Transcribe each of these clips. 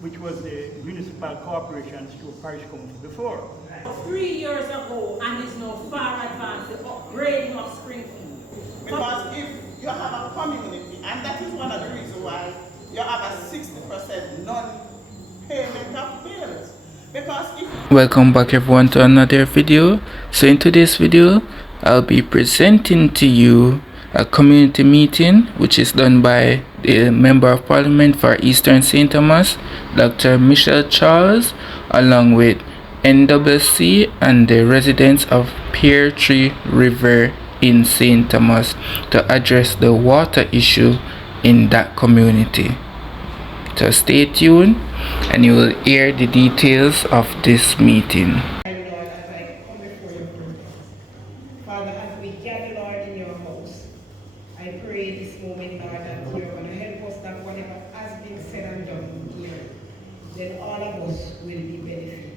which was the municipal corporations to parish council before. 3 years ago, and is now far advanced the upgrading of Springfield. Because if you have a community, and that is one of the reasons why you have a 60% non-payment of bills. Because if Welcome back everyone to another video. So in today's video, I'll be presenting to you a community meeting which is done by the Member of Parliament for Eastern St. Thomas, Dr. Michelle Charles, along with NWC and the residents of Pear River in St. Thomas to address the water issue in that community. So stay tuned and you will hear the details of this meeting. Lord, as I come before your presence, Father, as we gather, Lord, in your house, I pray this moment, Lord, that you're going to help us that whatever has been said and done here, then all of us will be benefited.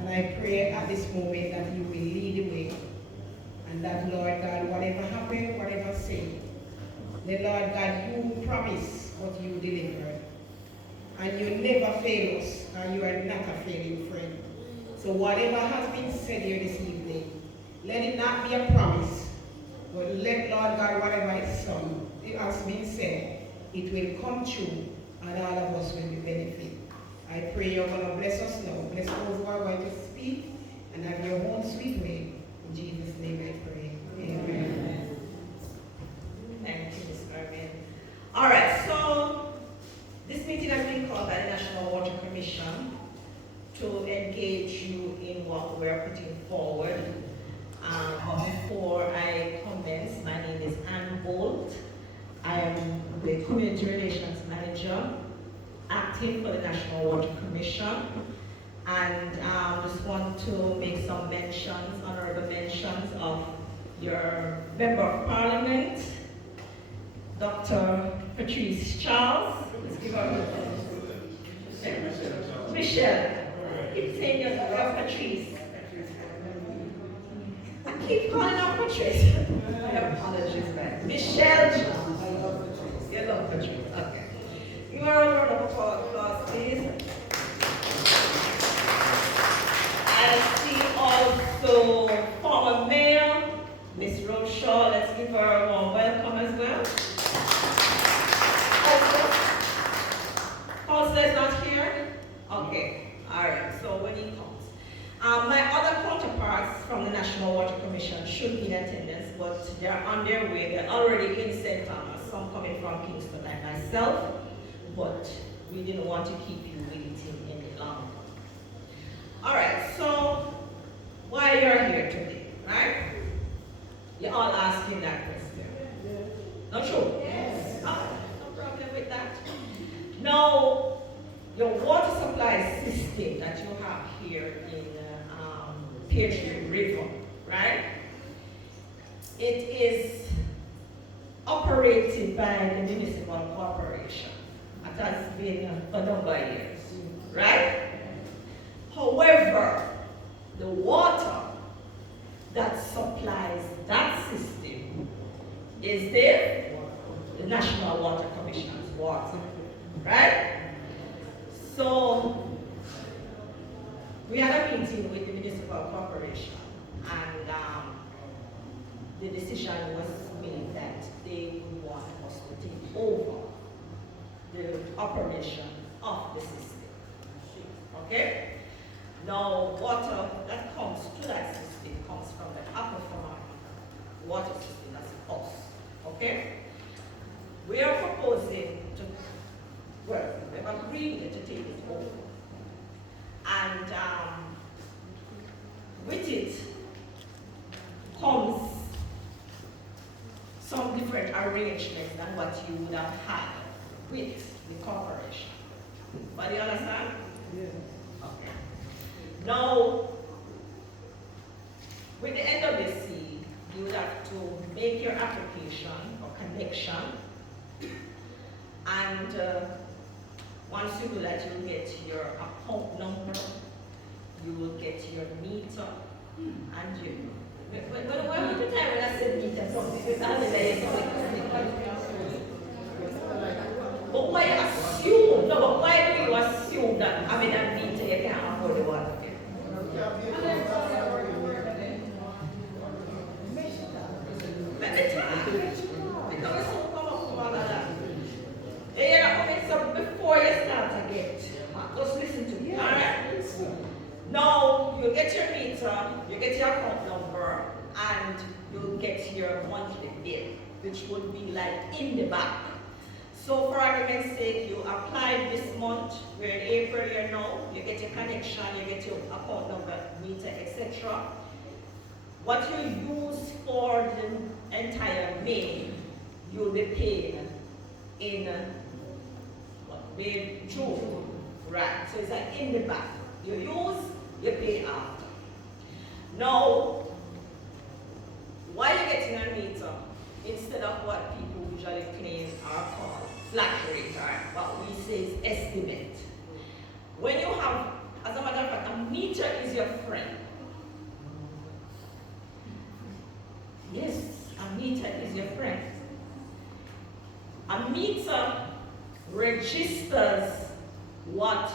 And I pray at this moment that you will lead the way, and that, Lord God, whatever happened, whatever said, then, Lord God, you promise what you delivered. And you never fail us, and you are not a failing friend. So whatever has been said here this evening, let it not be a promise, but let, Lord God, whatever it has been said, it will come true, and all of us will be benefited. I pray you're going to bless us now. Bless those who are going to speak, and have your own sweet way. In Jesus' name I pray. Amen. Thank you, Ms. Irvin. All right, so this meeting has been called by the National Water Commission to engage you in what we're putting forward. Before I commence, my name is Ann Bolt. I am the Community Relations Manager, acting for the National Water Commission. And just want to make some mentions, honorable mentions of your Member of Parliament, Dr. Patrice Charles. Let's give her Michelle. Keep saying your Patrice. I keep calling her Patrice. My apologies, man. Michelle Charles. You love Patrice. Okay. You are a round of applause, please. I see also former Mayor, Miss Rochelle. Let's give her a warm welcome as well. Also is not here? Okay, all right, so when he comes. My other counterparts from the National Water Commission should be in attendance, but they're on their way. They're already in St. Thomas, some coming from Kingston like myself, but we didn't want to keep you waiting any longer. All right, so why you're here today, right? You're all asking that question. Not true? Yes. No problem with that. Now, your water supply system that you have here in Pear River, right? It is operated by the municipal corporation. It has been for a number of years, right? However, the water that supplies that system is the National Water Commission's water, right? So we had a meeting with the municipal corporation, and the decision was made that they would want us to take over the operation of the system. Okay? Now, water that comes to that system comes from the aquifer water system, that's us. Okay? We are proposing to, well, we've agreed to take it over. And with it comes some different arrangements than what you would have had with the corporation. But you understand? Yes. Okay. Now, with the NWC, you would have to make your application or connection, and once you do that, you will get your account number, you will get your meter, and you. When the time when I said meter, but why assume? No, but why do you assume having a meter, you can't afford the water bill. Let me talk. Because we soon come up with all of that. You know, so before you start again, just listen to me, alright? Now, you get your meter, you get your account number, and you'll get your monthly bill, which will be like in the back. So for argument's sake, you applied this month, we're in April here now, you get your connection, you get your account number, meter, etc. What you use for the entire May, you'll be paid in May, June. Right, so it's like in the back. You use, you pay after. Now, why you getting a meter instead of what people usually claim are called flat rate, or what we say is estimate? When you have, as a matter of fact, a meter is your friend. Yes, a meter is your friend. A meter registers what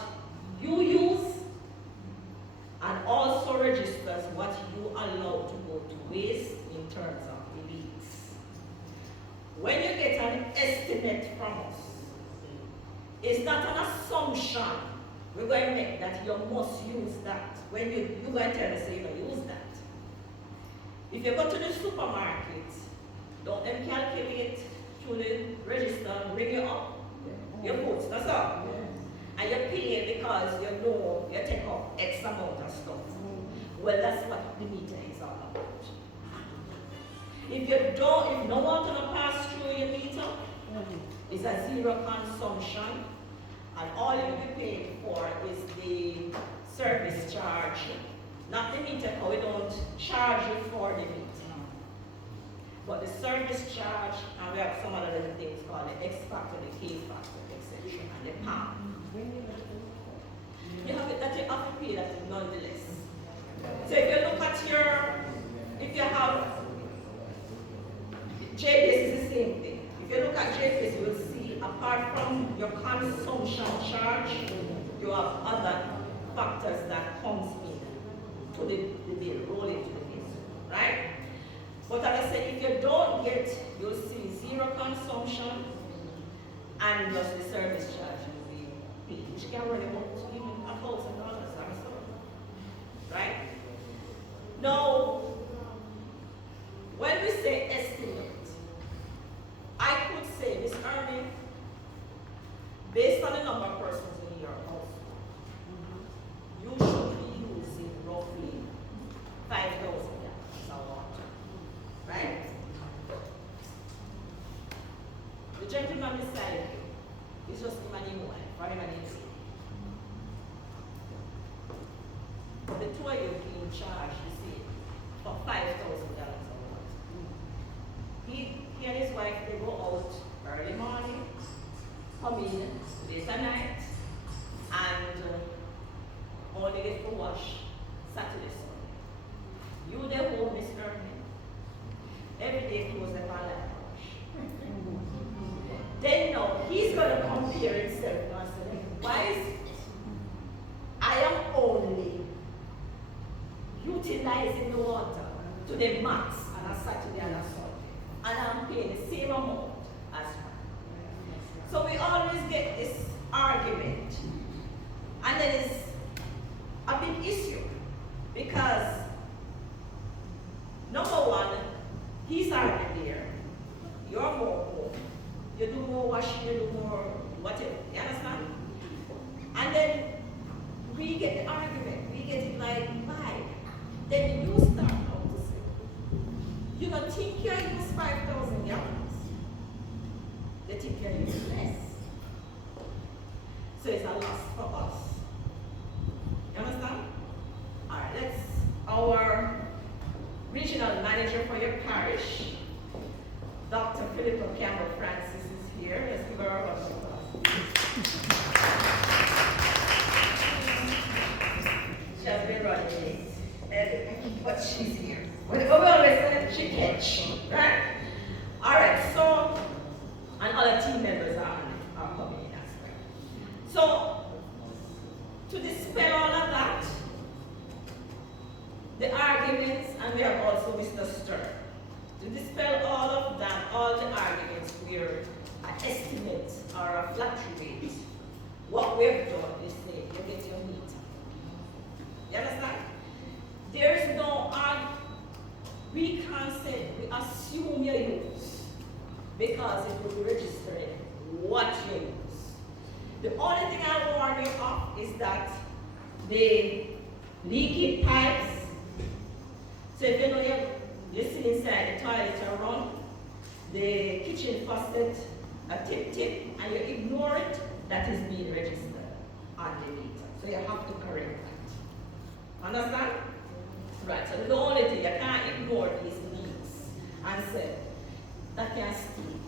you use and also registers what you allow to go to waste in terms of the leaks. When you get an estimate from us, it's not an assumption we're going to make that you must use that. When you're going to tell us you don't use that. If you go to the supermarket, don't them calculate through the register, bring you up your books, that's all. And you pay because you know you take up X amount of stuff. Well, that's what the meter is all about. If no one gonna pass through your meter, it's a zero consumption, and all you'll be paying for is the service charge. Not the meter, because we don't charge you for the meter. But the service charge, and we have some other little things called the X factor, the K factor, etc., and the pound. You have it that you have to pay that nonetheless. So if you look at if you have JPS is the same thing. If you look at JPS, you will see apart from your consumption charge, you have other factors that comes in to the bill, roll into the bill, right? But as I said, if you don't get, you'll see zero consumption and just the service charge will be paid, which can run about even $1,000 or so, right? Now, when we say estimate, I could say, Ms. Ernie, based on the number of persons in your household, you should be using roughly 5,000 gallons of water, right? The gentleman beside you is just Imani Moai, for Imani Moai. The two of you being charged, you see, for 5,000 gallons of water. He and his wife, they go out early morning, come in late at night, and only get to wash Saturday, Sunday. You there home is earning. Every day close the bar like wash. Then no, he's going to compare himself and say, why is it I am only utilizing the water to the max on a Saturday and a Sunday, and I'm paying the same amount as her. So we always get this argument, and then it's a big issue because number one, he's already there, you're more home, you do more washing, you do more whatever, you understand? And then we get the argument, we get it like, why? Then you start out to say, you don't think you use 5,000 gallons. They think you use less. So it's a loss for us. You understand? All right, our regional manager for your parish, Dr. Philippa Campbell Francis is here. Let's give her a round of applause. She has been running late, but she's here. But we always say she catch, right? All right, so, and other team members are coming in as well. So, we have also Mr. Stern. To dispel all of that, all the arguments where an estimate or a fluctuate, what we've done is say, you get your meter. You understand? There is no, we can't say, we assume you use, because it will be registering what you use. The only thing I warn you of is that the leaky pipes, so if you know you see inside the toilet you run, the kitchen faucet, a tip, and you ignore it, that is being registered on the meter. So you have to correct that. Understand? Right, so the only thing, you can't ignore these leaks and say, that can steal.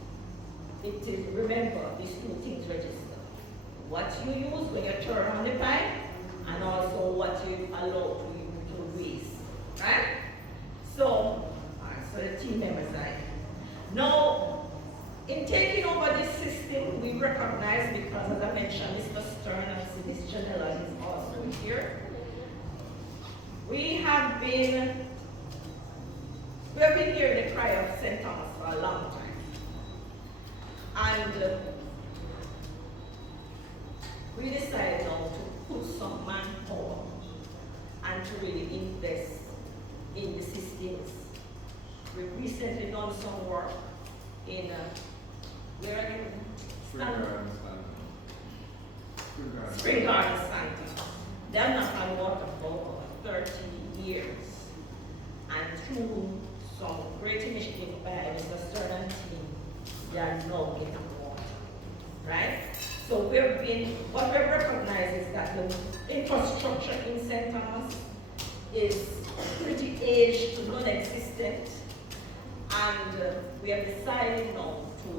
It is, remember, these two things register. What you use when you turn on the pipe, and also what you allow to waste. Right? So the team members are here. Now, in taking over this system, we recognize, because as I mentioned, Mr. Stern and Ms. Janella is also here. We have been hearing the cry of St. Thomas for a long time. And we decided now to put some manpower and to really invest in the systems. We've recently done some work in where again? Spring Garden Santa. They have not had water for over 30 years. And through some great initiative by Mr. Stern and team, they are now getting water. Right? So what we've recognized is that the infrastructure in St. Thomas is pretty aged to non-existent, and we have decided now to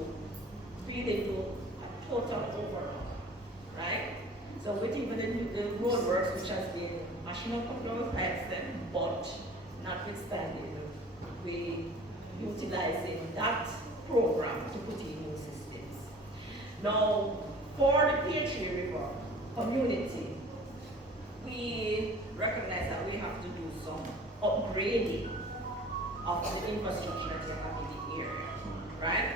really do a total overhaul, right? So with even the roadworks, which has been national couple of times then, but notwithstanding, we utilizing that program to put in new systems. Now, for the Pear River community, we recognize that we have to do some upgrading of the infrastructure to have in the area, right?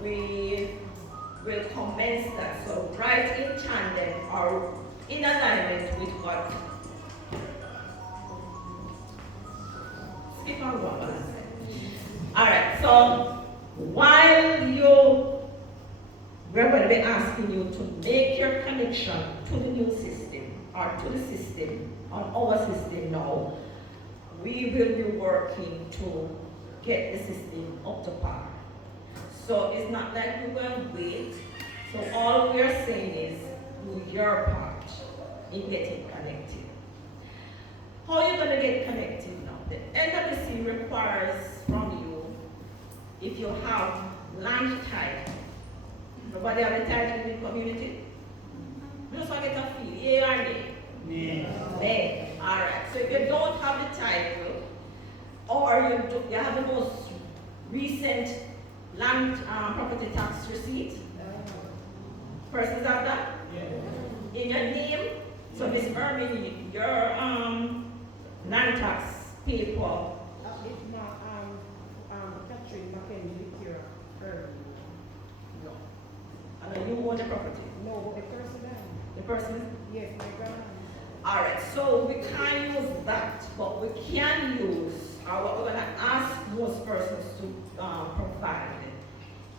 We will commence that, so right in tandem or in alignment with what skip on what I said. All right, so while we're going to be asking you to make your connection to the new system, or to the system, on our system now, we will be working to get the system up to par. So it's not like we're going to wait. So all we are saying is do your part in getting connected. How are you going to get connected now? The NWC requires from you, if you have land title. Nobody have a title in the community? Just want to get a feel. A or nay? Nay. All right. So if you don't have the title, or you have the most recent land property tax receipt, persons have that? Yeah. In your name, so Ms. Ermin, your land tax paper. It's not Catherine McKenzie here. No. And you own the property? No, but the person does. The person? Yes, my grandma. All right, so we can't use that, but we can use, what we're going to ask most persons to provide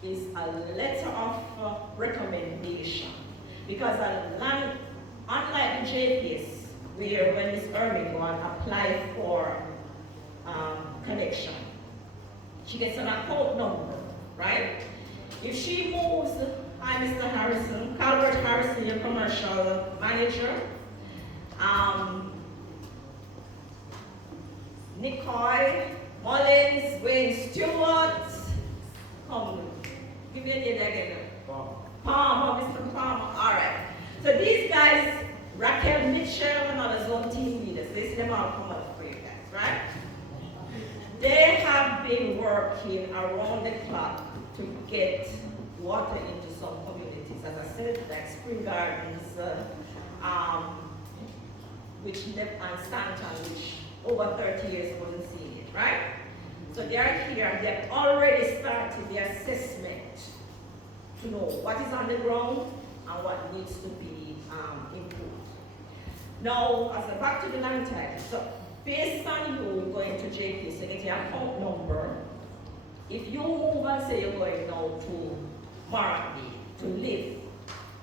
is a letter of recommendation. Because unlike the JPS, where when Ms. Ermin go and apply for connection, she gets an account number, right? If she moves, hi Mr. Harrison, Calvert Harrison, your commercial manager, Nicoy, Mullins, Wayne Stewart, come, give me a name again. Palmer, Mr. Palmer, all right. So these guys, Raquel Mitchell and other zone team leaders, this them all come up for you guys, right? They have been working around the clock to get water into some communities. As I said, like Spring Gardens, which and Stanton, which over 30 years wasn't seen it. right? So they are here, they've already started the assessment to know what is on the ground and what needs to be improved. Now, as a back to the land title, so based on you going to JP, so get your account number. If you move and say you're going now to Marabie to live,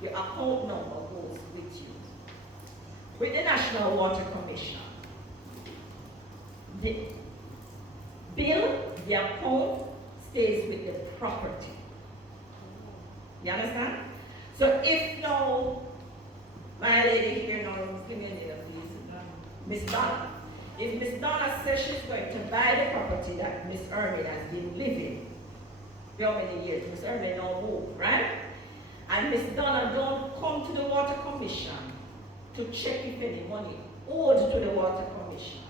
your account number goes with you. With the National Water Commission, the bill, the account stays with the property. You understand? So if now, my lady here now, give me a name please, Miss Donna. If Miss Donna says she's going to buy the property that Miss Ernie has been living, how many years? Miss Ernie now moved, right? And Miss Donna don't come to the Water Commission to check if any money owed to the Water Commission.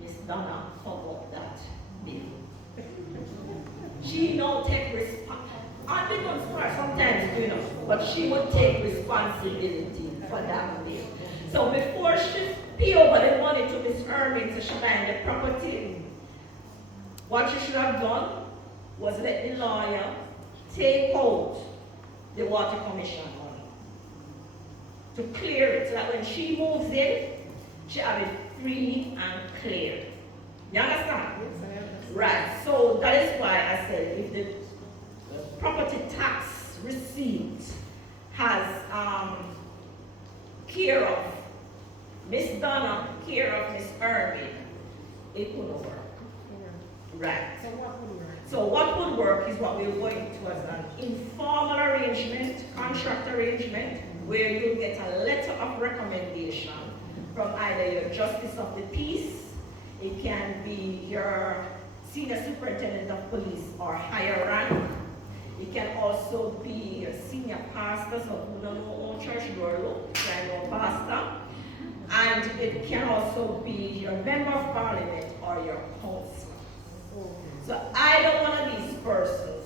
Miss Donna forgot that bill. She don't take responsibility. And they don't start sometimes, you know, but she would take responsibility for that bill. So before she pay over the money to Miss Irving so she buy the property, what she should have done was let the lawyer take out the Water Commission money to clear it so that when she moves in, she have it free and clear. You understand? Yes, I understand. Right. So that is why I said if the property tax receipt has care of Miss Donna, care of Miss Irving, it wouldn't work. Right. So what would work? So what would work is what we're going to as an informal arrangement, contract arrangement, where you'll get a letter of recommendation from either your justice of the peace, it can be your senior superintendent of police or higher rank. It can also be a senior pastor, so who don't know own church door, look, I know pastor. And it can also be your member of parliament or your councillor. So either one of these persons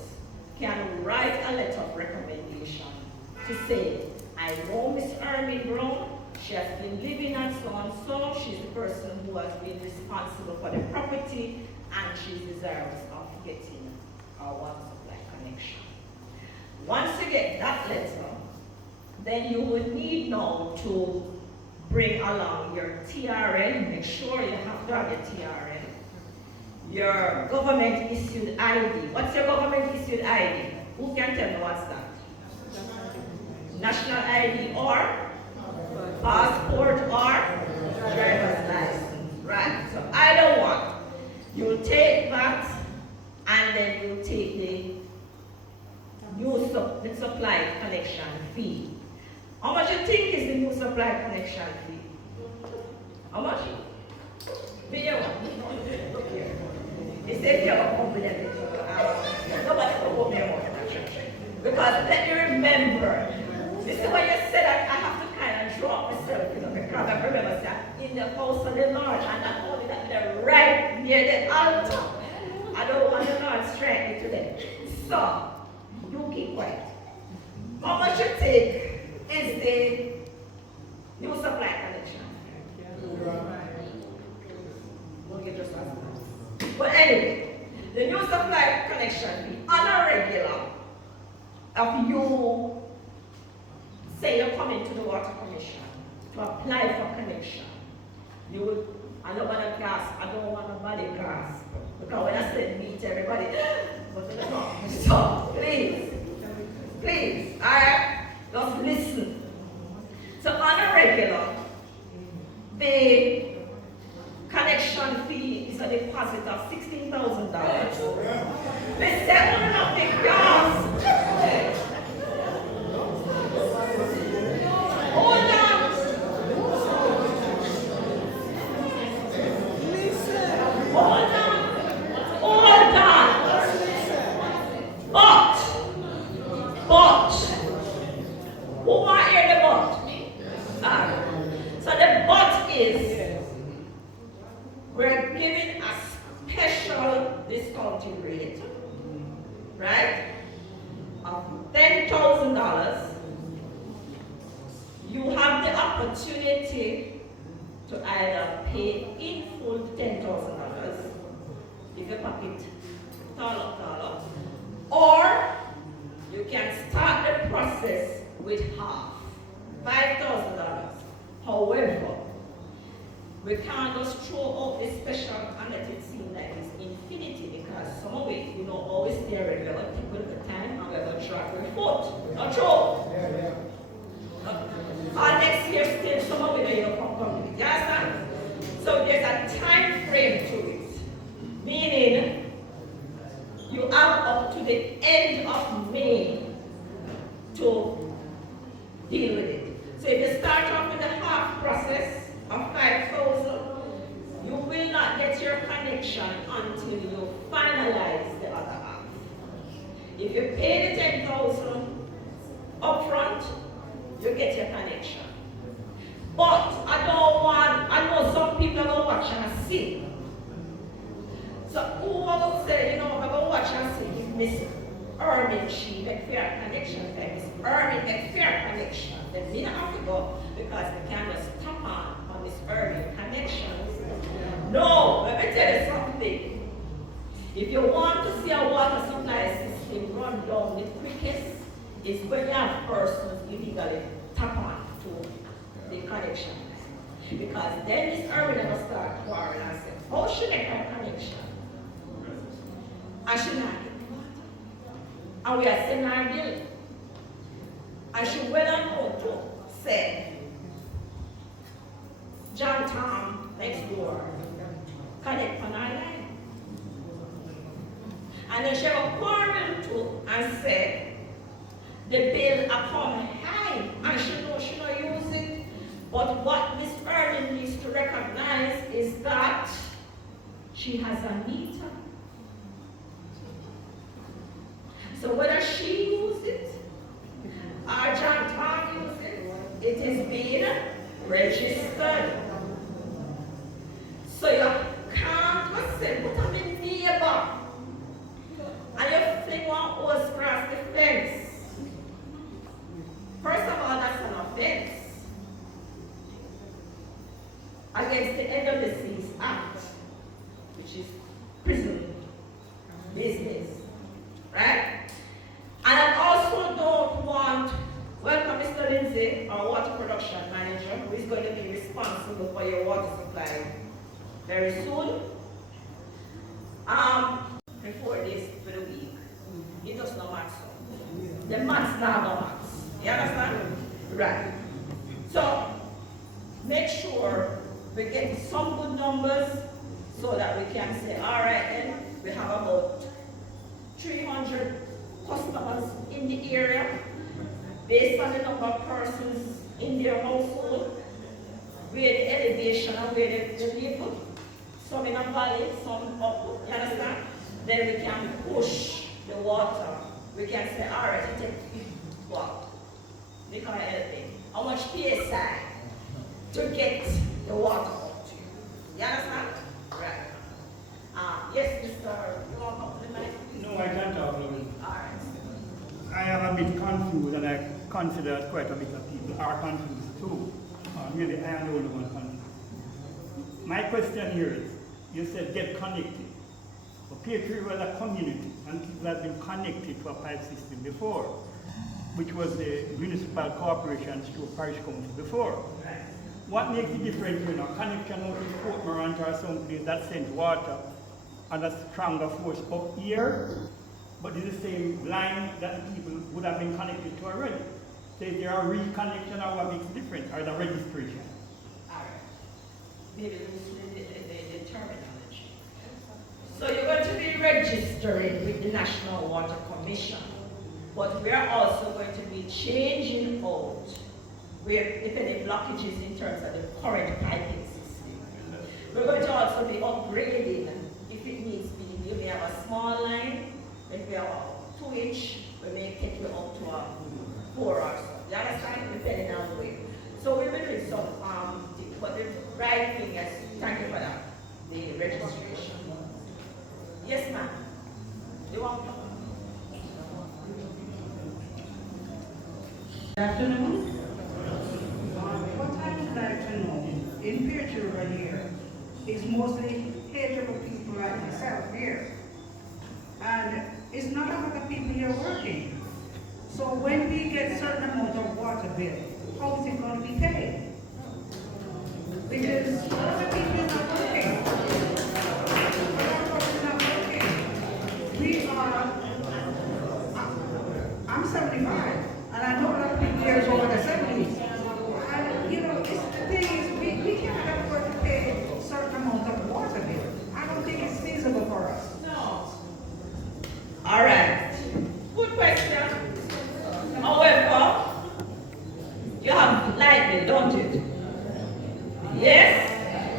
can write a letter of recommendation to say, I know Miss Ernie Brown, she has been living at so and so, she's the person who has been responsible for the property, and she's desirous of getting our water supply connection. Once you get that letter, then you will need now to bring along your TRN, make sure you have to have your TRN, your government issued ID. What's your government issued ID? Who can tell me what's that? National ID or passport or driver's license. Right. So either one. You'll take that and then you'll take the new supply connection fee. How much you think is the new supply connection fee? How much? Video one. Look here. It says here a company that nobody can put me on. Because let me remember. This is why you said that I have to kind of draw myself, you know, because I remember that in the house of the Lord, and not only that, they're right near the altar. I don't want the Lord strike me today. So, you keep quiet. How much you take is the new supply connection? We'll get just as but anyway, the new supply connection fee on a regular of you say you're coming to the Water Commission to apply for connection. You would, I don't want to gasp, I don't want nobody gasp. Because when I said meet everybody, so please, alright, just listen. So on a regular, the connection fee is a deposit of $16,000. The second of the gas. Hold on. But, who are here the but? So the but is, we're giving a special discounted rate, right, of $10,000. You have the opportunity to either pay in full $10,000 if your pocket tall up. Or you can start the process with half, $5,000. However, we can't just throw out this special and let it seem like it's infinity, because some of it, we don't always stay regular. People at the time and we're going to track our foot. Not true. Our next year still some of it will come with it. You understand? So there's a time frame to it. Meaning you have up to the end of May to deal with it. So if you start off with the half process of 5,000, you will not get your connection until you finalize the other half. If you pay the 10,000 upfront, you get your connection. But I know some people will watch and see. So who will say, I will watch and see if Miss Ermin, she make fair connection, like Miss Ermin make fair connection. Then we don't have to go because we can't just tap on Miss Ermin connections. No, let me tell you something. If you want to see a water supply system run down the quickest, is when you have persons illegally tap on to the connection. Because then Miss Ermin will start quarreling and say, how should I get a connection? I should not get water. And we are sending our bill. I should well know to say, John Tom next door, connect on our line. And then she will quarrel to and say, the bill come high, and she not use it. But what Miss Erling needs to recognize is that she has a meter. So whether she uses it or John Tom uses it, it is being registered. So you can't just say, but I'm a neighbor, and you fling one hose across the fence. First of all, that's an offense against the NWC's Act, which is prison business, right? And I also don't want, welcome Mr. Lindsay, our water production manager, who is going to be responsible for your water supply very soon. Before this for the week, it does not matter. The maths now don't matter. You understand? Right. So make sure we get some good numbers so that we can say, all right, then we have about 300 customers in the area based on the number of persons in their household, where the elevation and where they live, some in a valley, some up, you understand? Then we can push the water. We can say, all right, you take what? They can't help it. How much PSI to get the water out to you? You understand? Right. Yes, Mr. You want to come to the mic? No, I can't talk about it. All right. I am a bit confused, and I consider that quite a bit of people are confused too. Really, I am the only one confused. My question here is, you said get connected. But Pear was a community, and people have been connected to a pipe system before, which was the municipal corporations to a parish council before. What makes it different, connection out in Fort Morant or someplace that sends water and a stronger force up here, but it's the same line that the people would have been connected to already. So is there a reconnection, or what makes it different, or the registration? All right. Maybe the terminology. So you're going to be registering with the National Water Commission, but we are also going to be changing out where if any blockages in terms of the current piping system. We're going to also be upgrading if it needs be. You may have a small line, if we have a 2-inch, we may take you up to a 4 or so. You understand? Depending on the way. So we will do some, but the right thing is, thank you for that, the registration. Yes, ma'am. You want to? Good afternoon. What I would like to know, in Pear right here, is mostly eligible people like myself here. And it's not a lot of people here working. So when we get certain amount of water bill, how is it going to be paid? Because a lot of people is not working. A lot of us is not working. We are, I'm 75, and I know a lot of people here is over the 70s. And you know, the thing is, we cannot afford to pay a certain amount of water bill. I don't think it's feasible for us. No. All right. Good question. However, you have light bill, don't you? Yes?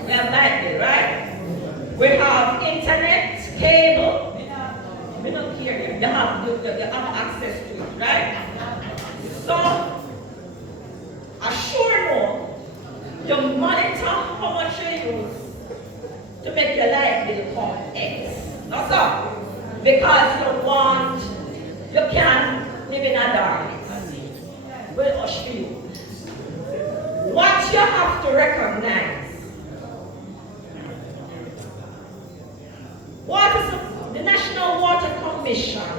We have light bill, right? We have internet, cable. We don't care. You have access to it, right? So, assure no, you monitor how much you use to make your light bill come X. That's all. Because you can't live in a darkness. We'll hush for you. What you have to recognize, the National Water Commission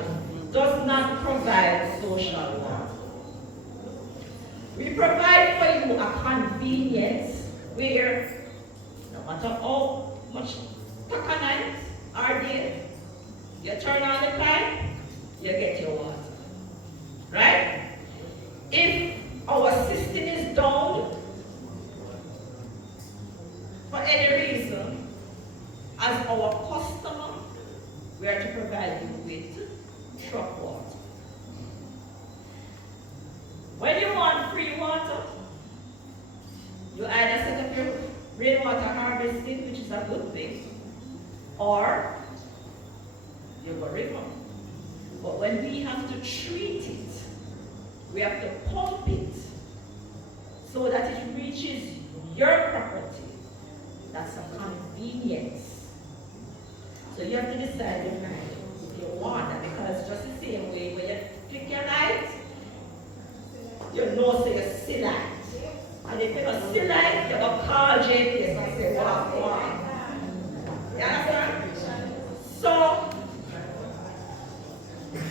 does not provide social water. We provide for you a convenience where no matter how much takanite are there, you turn on the pipe, you get your water. Right? If our system is down for any reason, as our customer, we are to provide you with truck water. When you want free water, you either set up your rainwater harvesting, which is a good thing, or you go river. But when we have to treat it, we have to pump it so that it reaches your property. That's a convenience. So you have to decide in mind if you want that, because just the same way when you click your light, you know so you see light. And if you don't see light, you don't call JPS and say, wow. You understand? So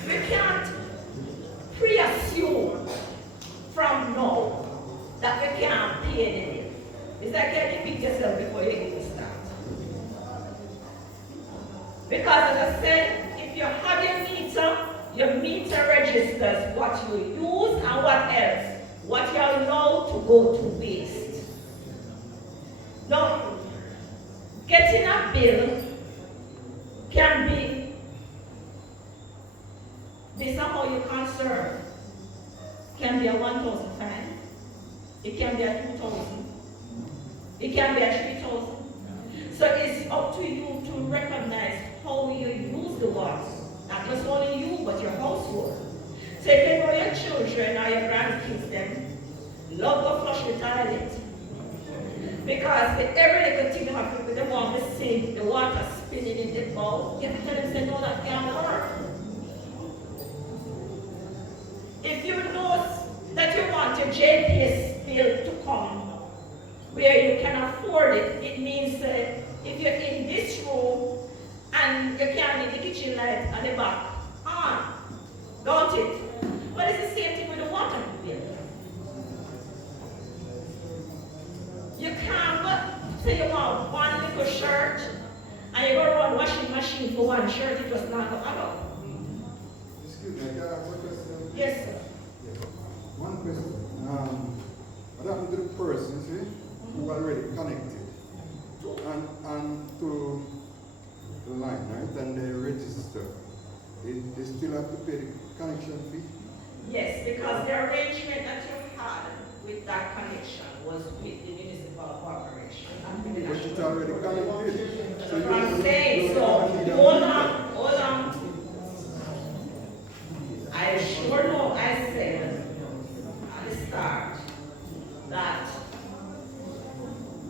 we can't pre-assume from now that we can't pay anything. It's like you have to pick yourself before you even start. Because as I said, if you have your meter registers what you use and what else, what you are allowed to go to waste. Now, getting a bill can be based on how you conserve. Can be a 1,000 fine. It can be a 2,000. It can be a 3,000. So it's up to you to recognize how you use the water. Not just only you, but your household. So if you know your children or your grandkids, them love to flush the toilet. Because every little thing happens with the want to see the water spinning in the bowl. You have to tell them, say, no, that can't work. If you know that you want your JPS bill to come where you can afford it, it means that if you're in this room and you can't leave the kitchen light at the back on, don't it? But it's the same thing with the water bill. You can't say you want one little shirt and you go run washing machine for one shirt, it just not go add up. Excuse me, I got a question. Yes, sir. One question. What happened to the person, see, who already connected and to the line, right? And they register. They still have to pay the connection fee? Yes, because the arrangement that you had with that connection was with the municipal corporation. Not with the But it's national. already connected. So I'm saying, so hold on. I sure know I said at the start that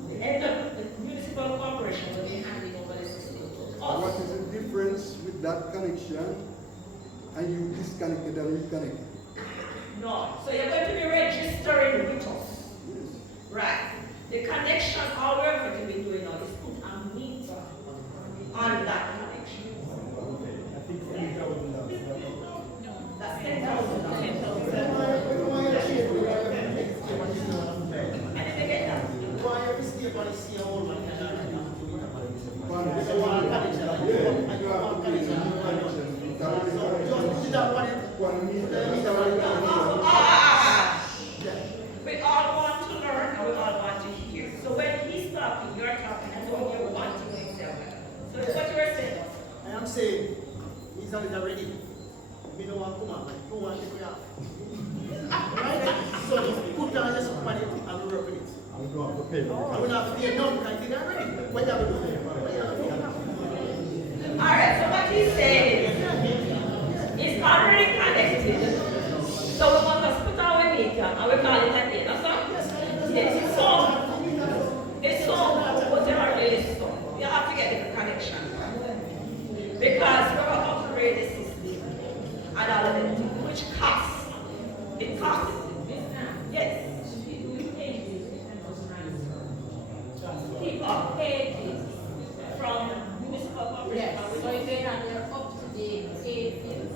the end of the municipal corporation will be handing over the system to us. What is the difference with that connection and you disconnected and reconnected? No, so you're going to be registering with us. Right. The connection, all we're going to be doing now is put and everybody see a whole man can already have to One- with the one connection, and you want Yeah, you have one to pay connection, the and one connection. connection. So just put it up on it. One meter. Then meter on it. Yeah. We all want to learn and we all want to hear. So when he's talking, you're talking, and when you want to know himself. So that's what you were saying. I am saying, he's already ready. We don't want to come out, like, you want to go out. Right? So just put down your somebody and we work with it. I'm going to pay. I will not pay no, because I did already. What you have to do? What you have to do? Alright, so what he's saying is, it's already connected. So we want to put our meter and we call it a day. That's all? Yes, it's so. It's so, but there are really so. You have to get the connection. Because we're going to upgrade the system and all of it, which costs. It costs. Yes. People pay this From municipal corporation. Yes, so if they have their up-to-date paid bills,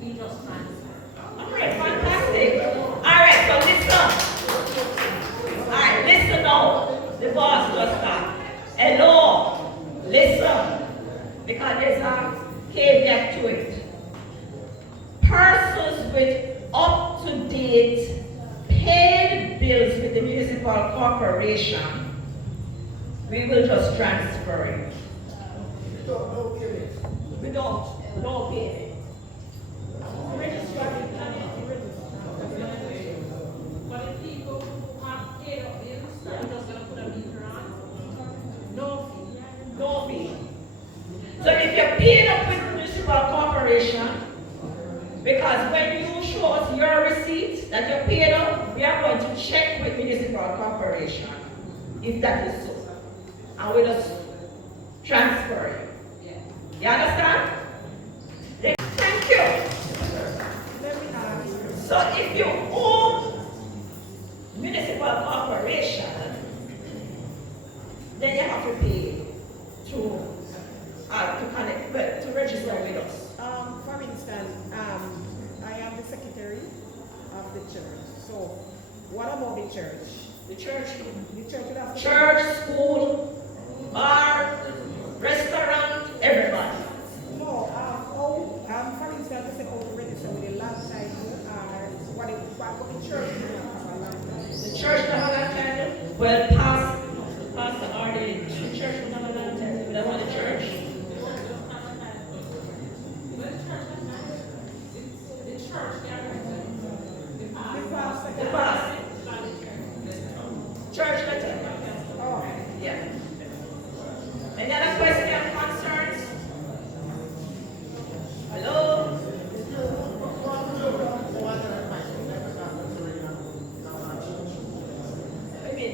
we just transfer. Alright, fantastic. Alright, so listen. Alright, listen now. The boss just got. Hello. Listen. Because there's a caveat to it. Persons with up-to-date paid bills with the municipal corporation, we will just transfer it. Don't pay it. We don't pay it. But if people who have paid up bills, we're just gonna put a meter on, no fee. No fee. So if you're paid up with the municipal corporation, because when you show us your receipt that you're paid up, we are going to check with municipal corporation if that is so. And we'll just transfer it. You understand? Thank you. Let me ask. So if you own municipal corporation, then you have to pay to connect, well, to register with us. For instance, I am the secretary of the church. So, what about the church? The church, The church would have to. church, school, bar, restaurant, everybody. No, for instance, I say, oh, to register with the land title, what about the church? The church don't have a land title. Well, pastor already, the church don't have a land title. We don't want the church. The pastor. Church letter. Oh, Yeah. Any other question, concerns? Hello? I mean,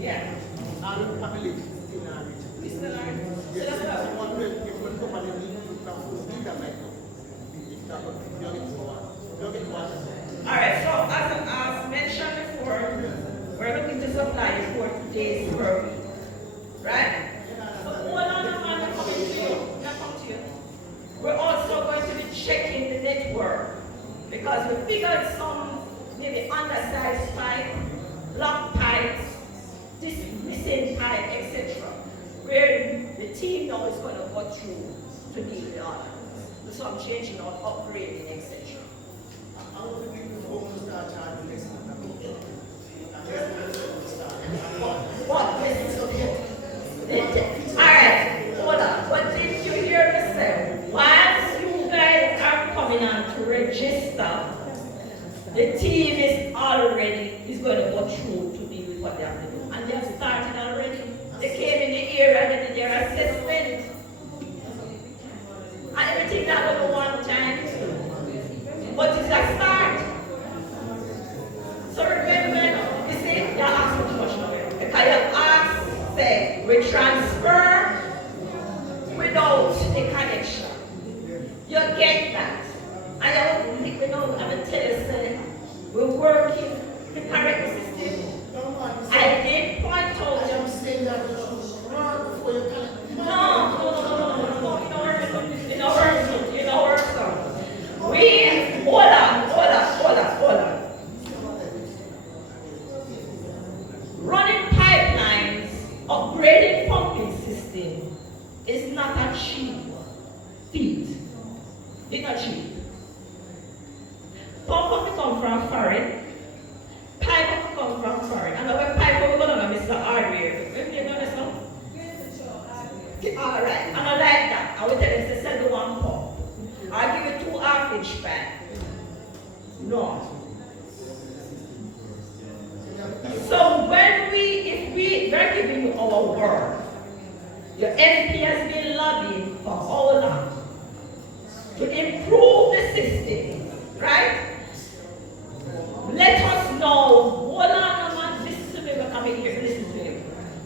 yeah. Alright, so as mentioned before, we're looking to supply 4 days per week. Right? So hold on a minute, I'm coming to you. I'm coming to you. We're also going to be checking the network because we figured some maybe undersized pipe, lock pipes, missing pipe, etc. Where the team now is going to go through to deal with all that. So I'm changing or upgrading, etc. What? Alright, hold on. What did you hear me say? Once you guys are coming on to register, the team is going to go through to deal with what they have to do. And they have started already. They came in the area, they did their assessment. And everything not over one time. But it's a start. So remember, you see, you ask me much now. Because you ask, say, we transfer without a connection. You get that. And I don't think we know, I will tell you, say, we're working the correct system. I did point out. I'm saying that you should run before you connect. No, in our feet. It's not cheap. Pump up come from foreign. Pipe up come from foreign. And when pipe up going on Mr. Hardware. When you know this one? Alright. And I like that. I will tell them to send the one pump. I'll give you 2 half-inch pipe. No. So if we're giving you our word, your MP has been lobbying for how long to improve the system, right? Let us know. Hold on, man, listen to me, we're coming here, listen to me.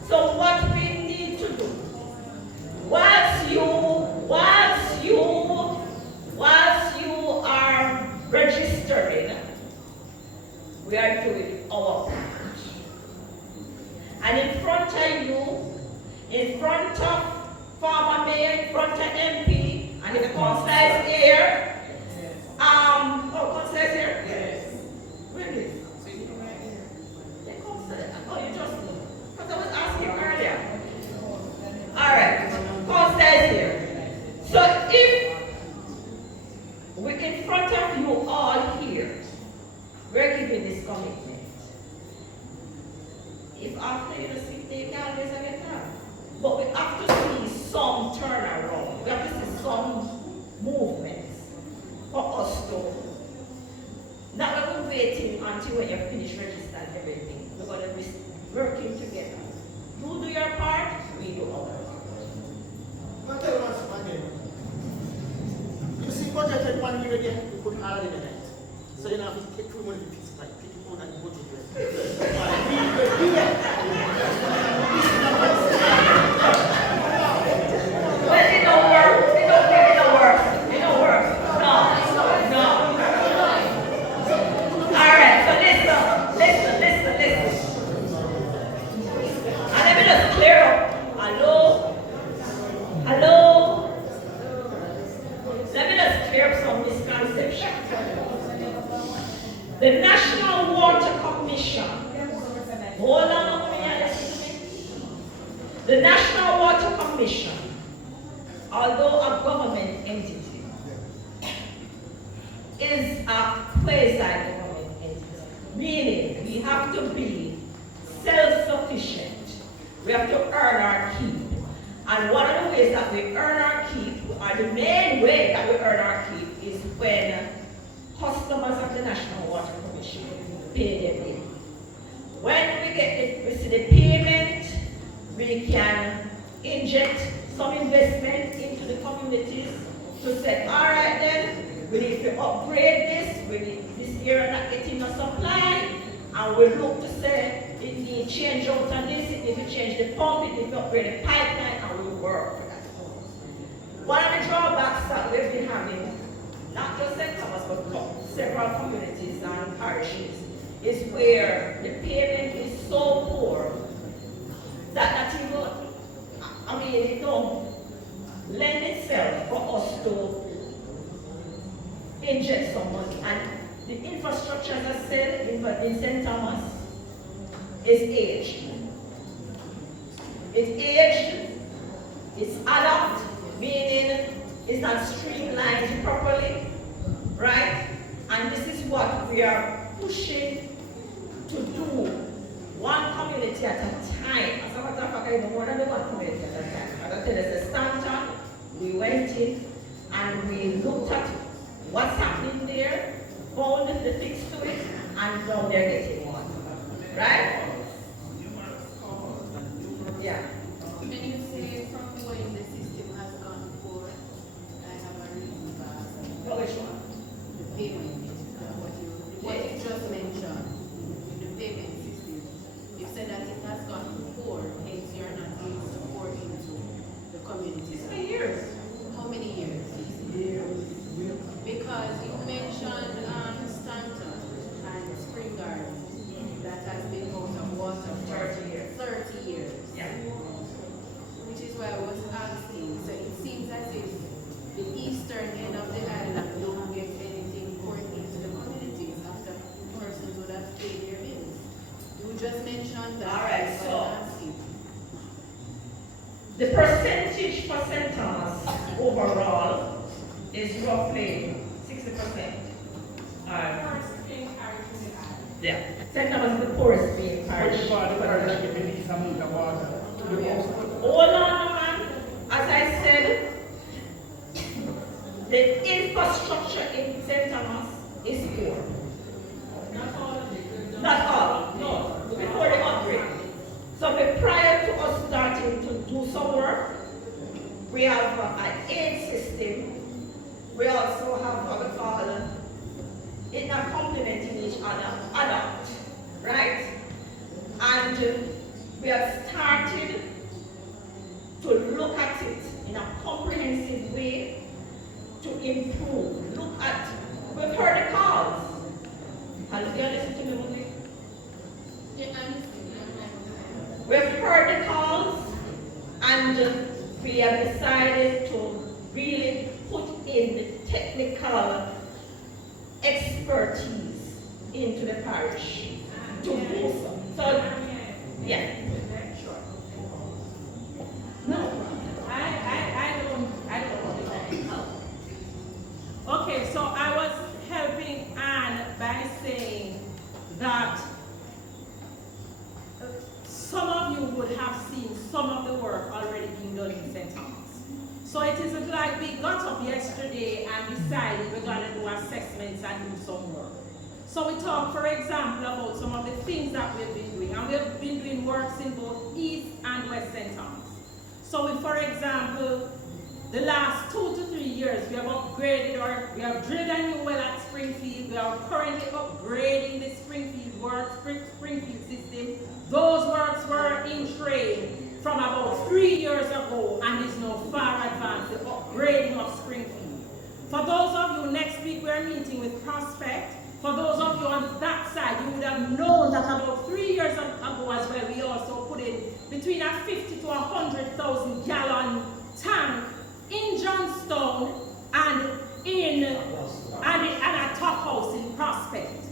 So what we need to do, whilst you are registering, we are doing our part. And in front of you, in front of former mayor, in front of MP, and if the councillor is here, councillor is here? Yes. Where is it? The councillor. Oh, you just, because I was asking earlier. Alright, councillor is here. So if we're in front of you all here, we're giving this commitment. If after you see, they can always get that. But we have to see some turnaround. We have to see some movements for us to. Not we're waiting until when you finish registering everything. We're going to be working together. You do your part, we do ours. I'll tell you what's again. You see, budgeted 1 year again, we put all in the net. So you know, we take 2 money to fix like people that budget. Well, it don't work. It don't work. It don't work. No. Alright, so listen. And let me just clear up. Hello? Let me just clear up some misconception. The National Water Commission. Hold on, the National Water Commission, although a government entity, is a quasi-government entity, meaning we have to be self-sufficient. We have to earn our keep. And one of the ways that we earn our keep, or the main way that we earn our keep, is when customers of the National Water Commission pay their bill. When we see the payment, we can inject some investment into the communities to say, all right then, we need to upgrade this, this area not getting no supply, and we look to say, it needs change out on this, it needs to change the pump, it needs to upgrade the pipeline, and we work for that. One of the drawbacks that we've been having, not just St. Thomas, but several communities and parishes, is where the payment is so poor that not even, it don't lend itself for us to inject some money. And the infrastructure, as I said, in St. Thomas, is aged. It's aged, it's adult, meaning it's not streamlined properly, right? And this is what we are pushing to do, one community at a time. As a matter of fact, even more than one community at a time. As I tell you, as a stand-up, we went in and we looked at what's happening there, found the fix to it, and now they're getting one. Right? Yeah. When you say from when the system has gone forward, I have a reason to ask. No, which one? The payment, what you just mentioned, the payment system. You said that it has gone poor, hence you're not giving support into the communities. For years. How many years? Because you mentioned Stanton and Spring Garden that has been out of is roughly 60%. Yeah. St. Thomas is the poorest being parish. Which part of the parish give the least amount of water to the most? Hold on, man. As I said, the infrastructure in St. Thomas is poor. Not all, no. Before the upgrade. So prior to us starting to do some work, we have an aid system. We also have what we call it not complementing each other, adapt, right? And we have started to look at it in a comprehensive way to improve. Look at, we've heard the calls. Have you listened to me, Mundri? Yeah, I'm listening. We've heard the calls and we have decided to really put in the technical expertise into the parish to do so. So, yeah. No, I don't understand. Okay, so I was helping Anne by saying that some of you would have seen some of the work already being done in St. Thomas. So it isn't like we got up yesterday and decided we're going to do assessments and do some work. So we talked, for example, about some of the things that we've been doing. And we've been doing works in both East and West St. Thomas. So we, for example, the last 2 to 3 years, we have upgraded or we have drilled a new well at Springfield. We are currently upgrading the Springfield system. Those works were in train from about 3 years ago and is now far advanced, the upgrading of Springfield. For those of you, next week we're meeting with Prospect. For those of you on that side, you would have known that about 3 years ago as well, we also put in between a 50 to 100,000 gallon tank in Johnstone and a top house in Prospect.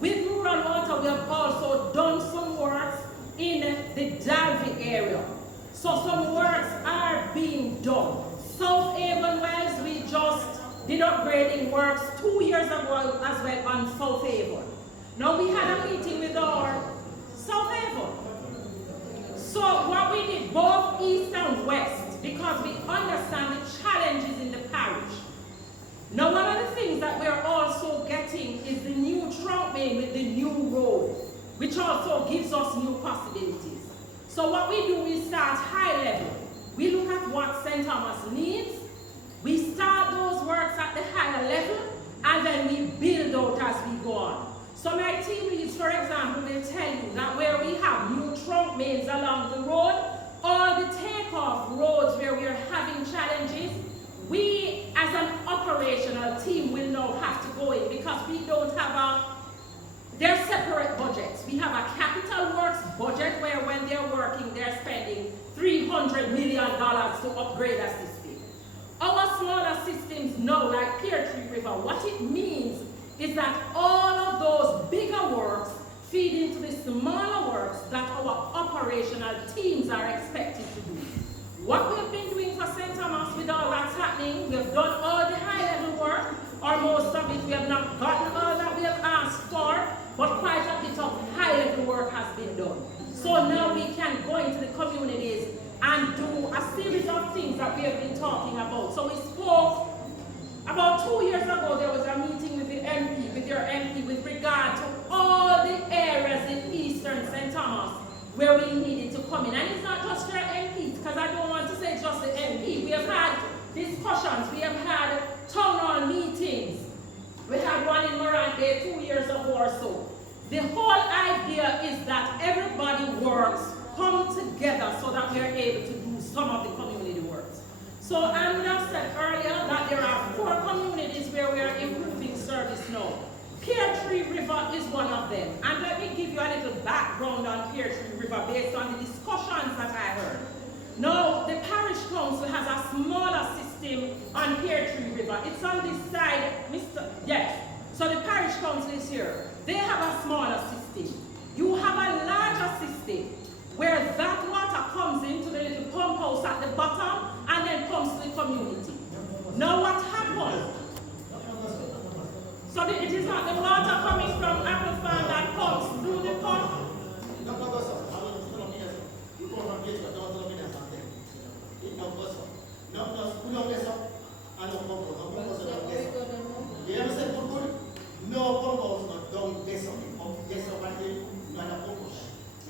With rural water, we have also done some works in the Dalvey area. So some works are being done. South Avon Wells, we just did upgrading works 2 years ago as well on South Avon. Now we had a meeting with our South Avon. So what we did, both East and West, because we understand the challenges in the parish. Now one of the things that we're also getting is the new trunk main with the new road, which also gives us new possibilities. So what we do, we start high level. We look at what St. Thomas needs. We start those works at the higher level, and then we build out as we go on. So my team leads, for example, will tell you that where we have new trunk mains along the road, all the takeoff roads where we are having challenges, we as an operational team will now have to go in because we don't have they're separate budgets. We have a capital works budget where when they're working, they're spending $300 million to upgrade a system. Our smaller systems now, like Pear River, what it means is that all of those bigger works feed into the smaller works that our operational teams are expected to do. What we've been doing for St. Thomas with all that's happening, we've done all the high-level work, or most of it. We have not gotten all that we have asked for, but quite a bit of high-level work has been done. So now we can go into the communities and do a series of things that we have been talking about. So we spoke about 2 years ago, there was a meeting with the MP, with your MP, with regard to all the areas in Eastern St. Thomas where we needed to come in. And it's not just your MP, because I don't want to say just the MP. We have had discussions, we have had town hall meetings. We had one in Morante 2 years ago or so. The whole idea is that everybody works, come together so that we are able to do some of the community works. So I would have said earlier that there are 4 communities where we are improving service now. Pear River is one of them. And let me give you a little background on Pear River based on the discussions that I heard. Now, the parish council has a smaller system on Pear River. It's on this side, yes. So the parish council is here. They have a smaller system. You have a larger system where that water comes into the little pump house at the bottom and then comes to the community. Now what happened? So it is not the water coming from Apple Farm that comes through the pump?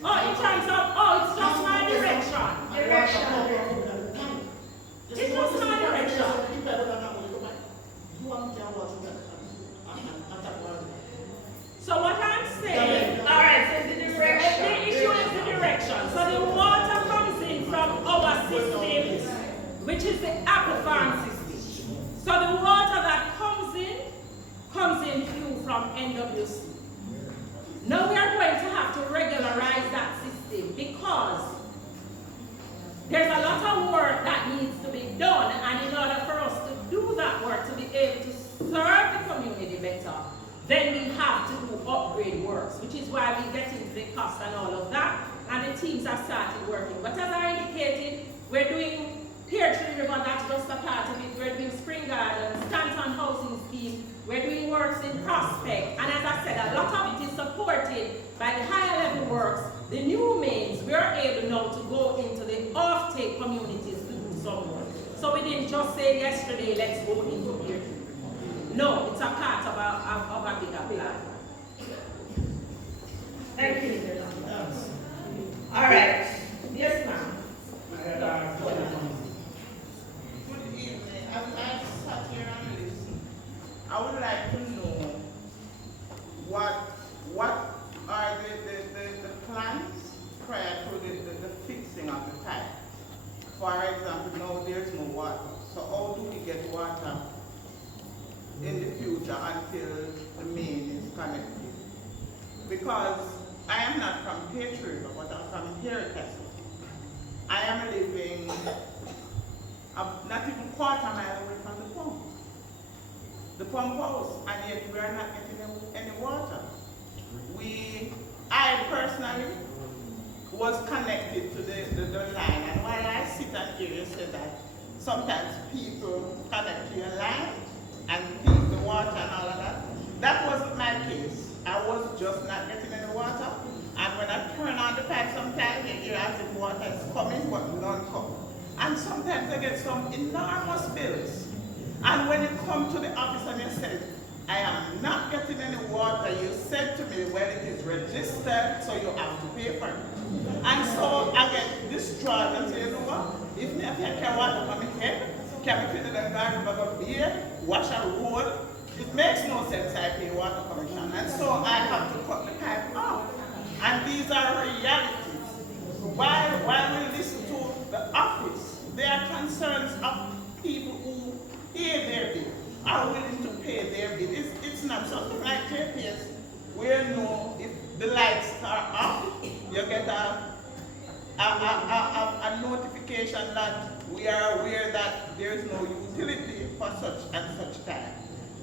Oh, in terms of, oh, it's just my direction. It's just my direction. So what I'm saying, alright, so the direction. The issue is the direction. So the water comes in from our system, which is the Apple Farm system. So the water that comes in through from NWC. Now we are going to have to regularize that system because there's a lot of work that needs to be done, and in order for us to do that work, to be able to serve the community better, then we have to do upgrade works, which is why we get into the cost and all of that, and the teams have started working. But as I indicated, we're doing Pear River, that's just a part of it. We're doing Spring Gardens, Stanton Housing Scheme, we're doing works in Prospect, and as I said, a lot of it is supported by the higher level works. The new mains, we are able now to go into the off-take communities to do some work. So we didn't just say yesterday, let's go into here. No, it's a part of a bigger plan. Thank you. All right. Yes, ma'am. Good evening. As I sat here and listened, I would like to know what are the plans prior to the fixing of the pipe. For example, now there's no water. So how do we get water in the future until the main is connected? Because I am not from Pear, but I'm from Pear. I am living not even quarter mile away from the pump house, and yet we are not getting any water. I personally was connected to the line, and while I sit and hear you say that sometimes people connect to your line and thief the water and all of that, that wasn't my case. I was just not getting any water, and when I turn on the pipe, sometimes you hear as if water is coming, but none come. And sometimes I get some enormous bills. And when you come to the office and you say, I am not getting any water, you said to me, well, it is registered, so you have to pay for it. And so I get distraught and say, you know what? If I can water from my head, can we clean the garden bag of beer, wash a road? It makes no sense I pay water commission. And so I have to cut the pipe off. And these are realities. While we listen to the office, there are concerns of people who pay their bill, are willing to pay their bill. It's not something like JPS, where if the lights are off, you get a notification that we are aware that there is no utility for such and such time.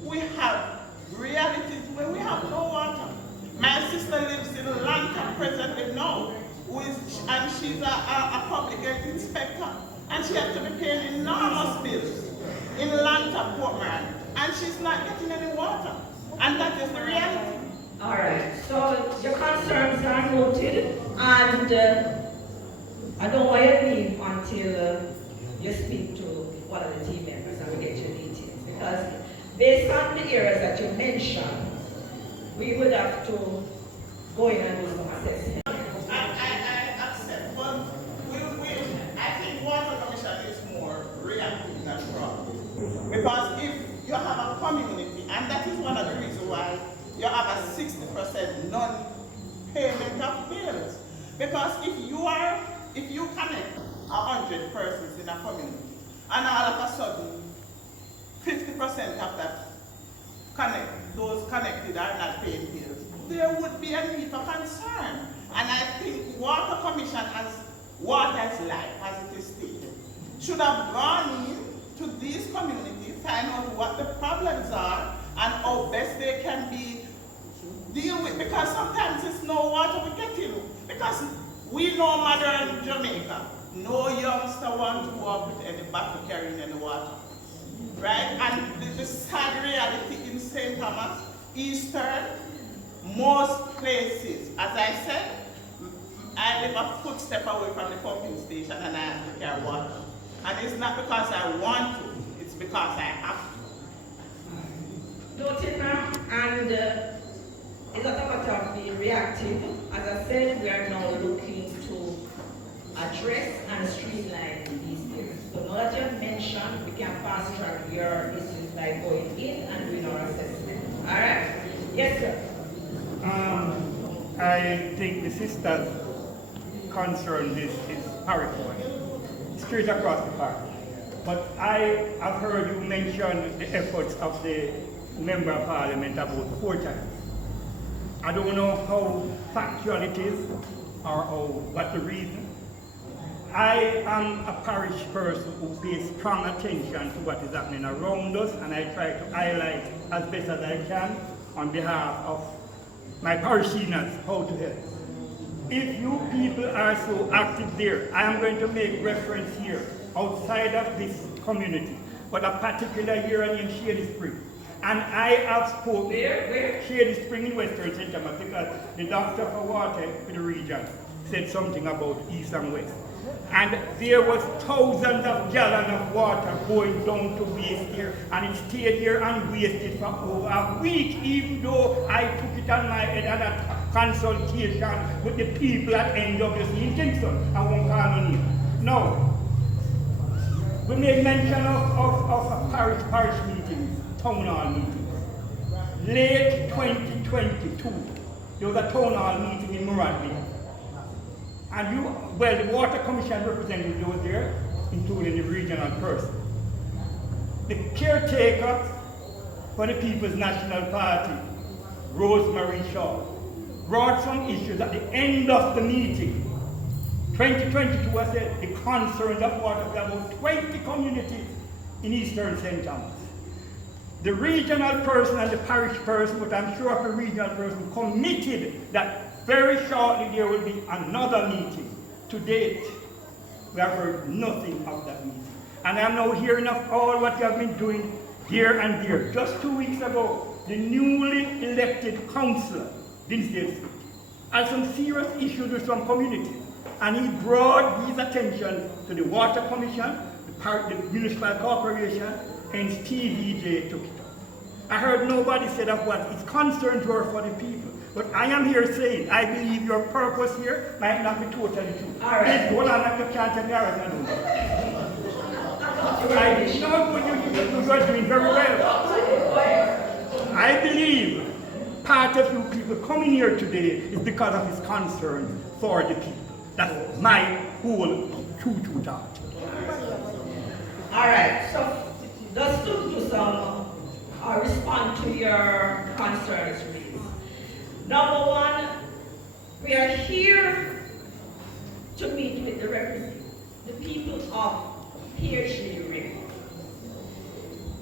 We have realities where we have no water. My sister lives in Lanka presently now, and she's a public health inspector, and she has to be paying enormous bills in Lanka, Portman, and she's not getting any water. And that is the reality. All right, so your concerns are noted, and I don't want you to leave until you speak to one of the team members and we get your details. Because based on the areas that you mentioned, we would have to go in and do some assessment. I accept, but I think water commission is more reactive than proactive. Because if you have a community, and that is one of the reasons why you have a 60% non-payment of bills. Because if you connect 100 persons in a community, and all of a sudden 50% of those connected are not paying bills, there would be a need for concern. And I think Water Commission, as water is life, as it is stated, should have gone in to these communities, find out what the problems are and how best they can be deal with, because sometimes it's no water we get in. Because we know modern Jamaica, no youngster want to go up with any bottle carrying any water. right? And the sad reality in St. Thomas, Eastern, most places, as I said, I live a footstep away from the pumping station and I have to carry water. And it's not because I want to, it's because I have to. Noted now, and it's not a matter of being reactive. As I said, we are now looking to address and streamline these areas. So now that you have mentioned, we can fast track your issues by going in and doing our assessment. All right? Yes, sir. I think the sister's concern is horrifying. Straight across the park. But I have heard you mention the efforts of the Member of Parliament about 4 times. I don't know how factual it is or what the reason. I am a parish person who pays strong attention to what is happening around us, and I try to highlight as best as I can on behalf of my parishioners how to help. If you people are so active there, I am going to make reference here outside of this community, but a particular area named Shady Spring. And I have spoken Where? Shady Spring in Western St. Thomas, because the doctor for water for the region said something about east and west. And there was thousands of gallons of water going down to waste here, and it stayed here and wasted for over a week, even though I took it on my head and a consultation with the people at NWC in Kingston. I won't call on you. Now, we made mention of a parish meeting, town hall meeting. Late 2022, there was a town hall meeting in Muradley. And the Water Commission representative was there, including the regional person. The caretaker for the People's National Party, Rosemary Shaw, brought some issues at the end of the meeting. 2022, I said, the concerns of water for about 20 communities in Eastern St. Thomas. The regional person and the parish person, but I'm sure the regional person committed that very shortly there will be another meeting. To date, we have heard nothing of that meeting. And I'm now hearing of all what you have been doing here and there. Just 2 weeks ago, the newly elected councillor, Dinsdale Street, had some serious issues with some communities. And he brought his attention to the Water Commission, the Municipal Corporation, and TVJ took it up. I heard nobody said of what his concerns were for the people. But I am here saying, I believe your purpose here might not be totally true. All right. Hold on, you can't tell me I know you are doing very well. I believe part of you people coming here today is because of his concern for the people. That's my whole true thought. All right, so just to do some, respond to your concerns, please. Number one, we are here to meet with the people of Pear River.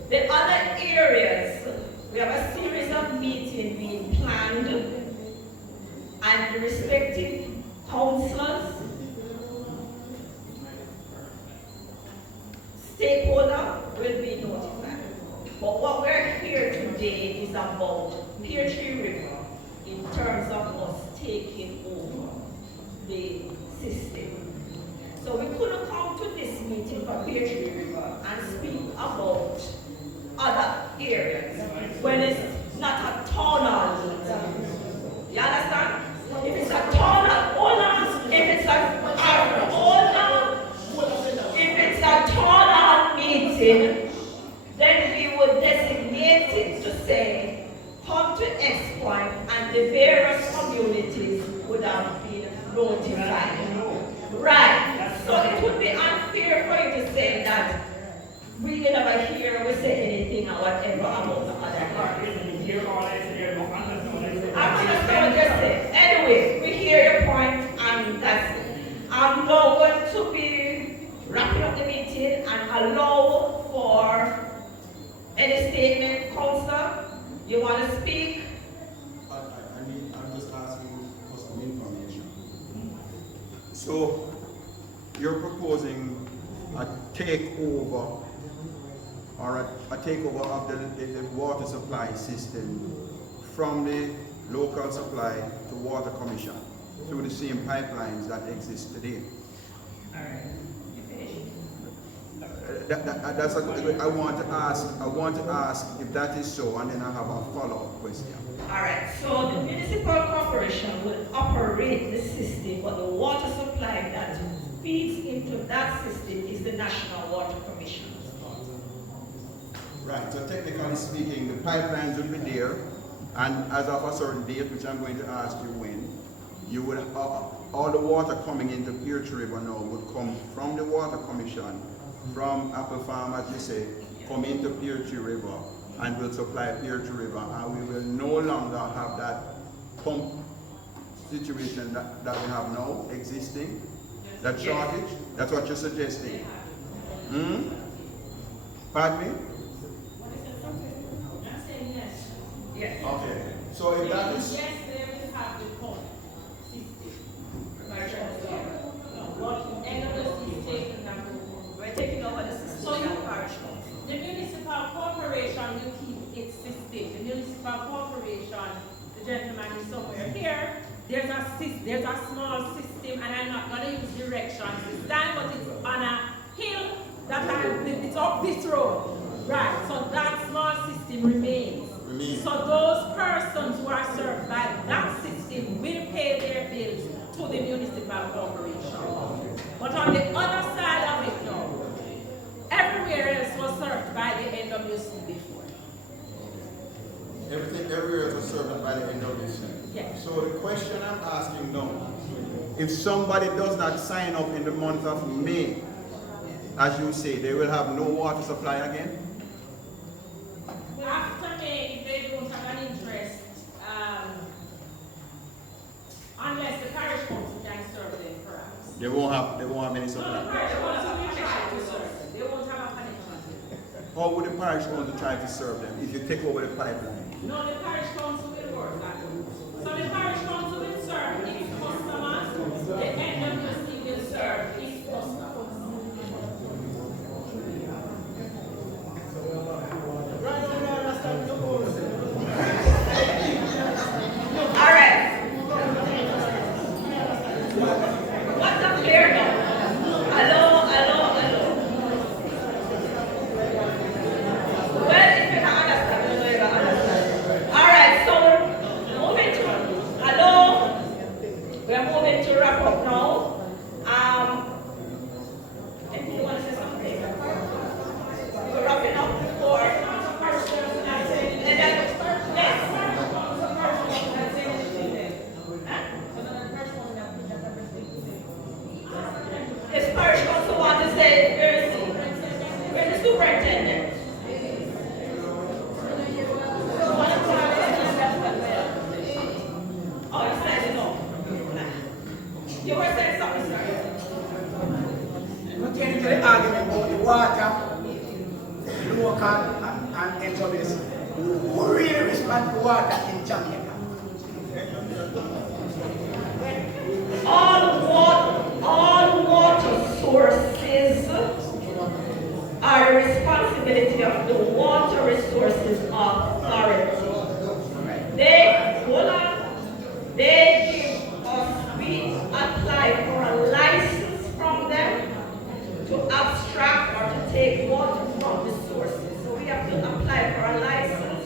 The other areas, we have a series of meetings being planned, and the respective councillors, stakeholders will be notified. But what we're here today is about Pear River in terms of us taking over the system. So we couldn't come to this meeting for Pear River and speak about other areas when it's not a town hall meeting. You understand? If it's a town hall, hold on. If it's a town hall meeting, then we would designate it to say, come to X point, and the various communities would have been notified. Right. So it would be unfair for you to say that we never hear we say anything or whatever about the other parties. I understand what you're saying. Anyway, we hear your point, and that's it. I'm now going to be wrapping up the meeting and allow for any statement. Councillor, you want to speak? I'm just asking for some information. So, you're proposing a takeover or takeover of the water supply system from the local supply to water commission through the same pipelines that exist today. All right. You finished? I want to ask if that is so, and then I have a follow-up question. All right. So the municipal corporation will operate the system, but the water supply that feeds into that system is the National Water Commission. Right. So technically speaking, the pipelines will be there, and as of a certain date, which I'm going to ask you when, you would all the water coming into Pear River now would come from the Water Commission, from Apple Farm, as you say, come into Pear River, and will supply Pear River, and we will no longer have that pump situation that we have now existing, that shortage. That's what you're suggesting. Pardon me? I'm saying yes. Yes. Okay. So if that is Yes, they will have the pump system. End of the system. We're taking over the system. So of parish council. the municipal corporation will keep its system. The municipal corporation, the gentleman is somewhere here. There's a small system, and I'm not going to use directions this time, but it's on a hill it's up this road. Right, so that small system remains. So those persons who are served by that system will pay their bills to the municipal corporation. But on the other side of it now, everywhere else was served by the NWC before. everything everywhere was served by the NWC. Yes. So the question I'm asking now, if somebody does not sign up in the month of May, as you say, they will have no water supply again? After May, if they don't have an interest, unless the parish council can serve them, perhaps. They won't have any No, the supply. parish council will try to serve them. They won't have a connection with them. How would the parish council try to serve them if you take over the pipeline? No, the parish council will work that way. So the parish council will serve its customers, the NWC will serve its customers. All right. What's up here now? Hello. Well, if you don't understand, you know you don't understand. All right, so we're moving to wrap up now. Anything you want to say something? We're wrapping up for and then, yes. This parish council want to say, where's the superintendent? Oh, you said no. You were saying something, sir. Not getting into the argument about the water, local and NWC. Who really respond to water in Jamaica? All water sources are the responsibility of the Water Resources Authority. We apply for a license from them to abstract or to take water from the sources. So we have to apply for a license.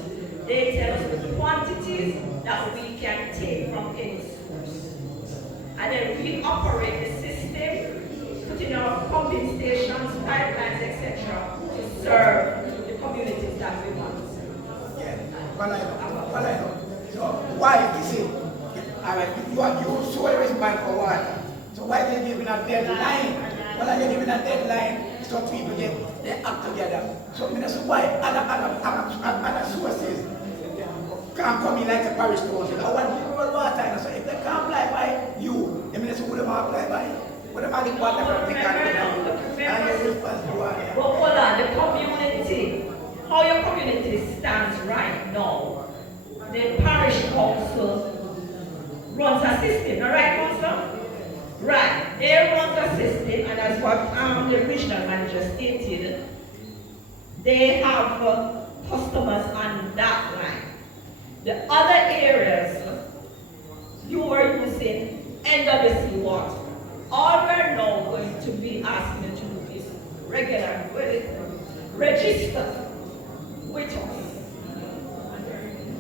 They tell us the quantities that we can take from any source. And then we operate the system, put in our pumping stations, pipelines, etc., to serve the communities that we want to serve. Yeah, well I know. So why is it? All right, you solely respond for water. So why are they giving a deadline? Why are they giving a deadline so people they act together? So I mean, why other sources can't come in like the parish council? I want people water. So if they can't apply by you, I mean, so would they apply by? What if I get water from the country and you respond to water? But hold on, the community, how your community stands right now, the parish council runs a system, all right, council? Right, they run a system, and as what the regional manager stated, they have customers on that line. The other areas, you are using NWC water. All we're now going to be asking you to do is register with us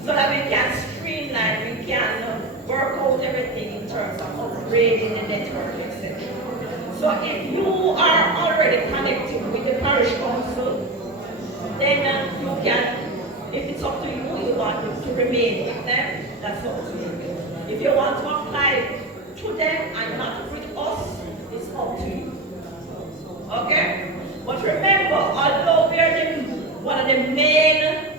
so that we can streamline, we can work out everything in terms of upgrading the network, etc. So if you are already connected with the parish council, then you can, if it's up to you, you want to remain with them, that's up to you. If you want to apply to them and not with us, it's up to you. Okay? But remember, although we are one of the main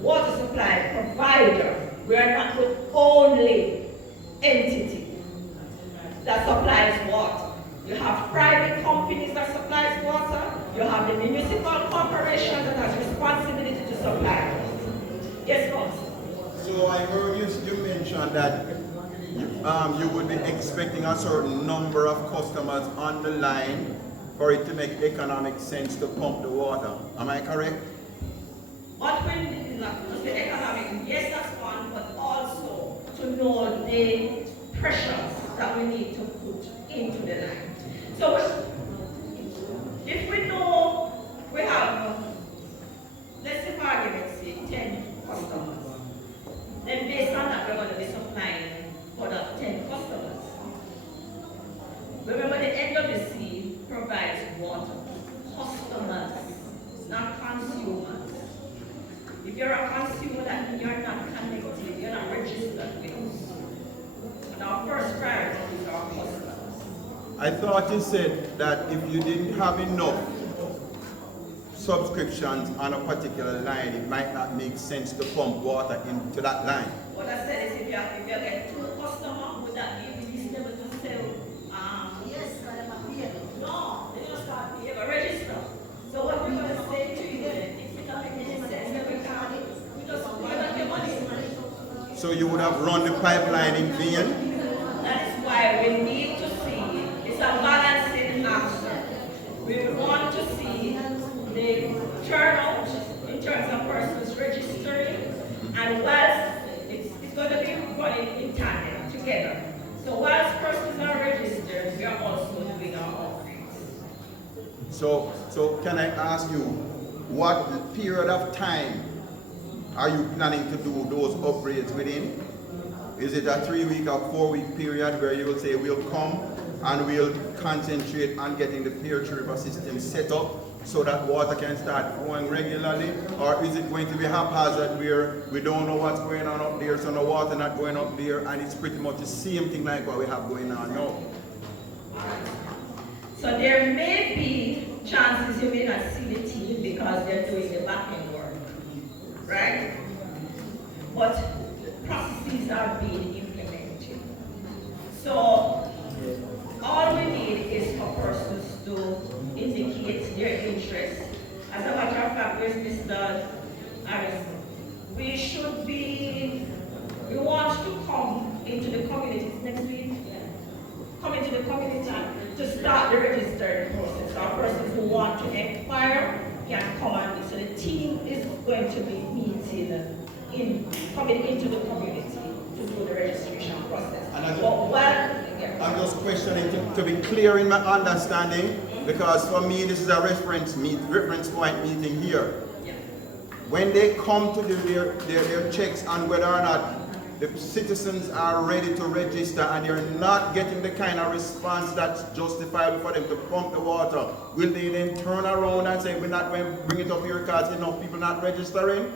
water supply provider, we are not the only entity that supplies water. You have private companies that supplies water, you have the municipal corporation that has responsibility to supply water. Yes, Council? So I heard you mention that you would be expecting a certain number of customers on the line for it to make economic sense to pump the water. Am I correct? What will the economic, yes, that's one, but also to know the pressures that we need to put into the line. So if we know we have, let's say for argument's sake, 10 customers, then based on that we're going to be supplying for that 10 customers. Remember, the NWC provides water to customers, not consumers. If you're a consumer, that means you're not connected, you're not registered with us. And our first priority is our customers. I thought you said that if you didn't have enough subscriptions on a particular line, it might not make sense to pump water into that line. What I said is if you get 2 customers, would that be reasonable to sell? Yes, no, they just start paying a register. So what we're going to say to you then, if it doesn't make any sense, then we just not your money. So you would have run the pipeline in vain? That is why we need to see, it's a balancing action. We want to see the turnout in terms of persons registering, and whilst it's going to be running in tandem together. So whilst persons are registered, we are also doing our upgrades. So can I ask you, what period of time are you planning to do those upgrades within? Is it a 3-week or 4-week period where you will say we'll come and we'll concentrate on getting the Pear River system set up so that water can start flowing regularly? Or is it going to be haphazard where we don't know what's going on up there, so no water not going up there, and it's pretty much the same thing like what we have going on now? So there may be chances you may not see the team because they're doing the back-end work, right? But processes are being implemented. So all we need is for persons to indicate their interest. As a matter of fact, with Mr. Harris, we want to come into the communities next week. Come into the community to start the registering process. Our persons who want to inquire can come and so the team is going to be meeting coming into the community to do the registration process. I'm just questioning to be clear in my understanding, because for me this is a reference point meeting here. Yeah. When they come to do their checks on whether or not the citizens are ready to register and they're not getting the kind of response that's justifiable for them to pump the water, will they then turn around and say we're not going to bring it up here because enough people not registering?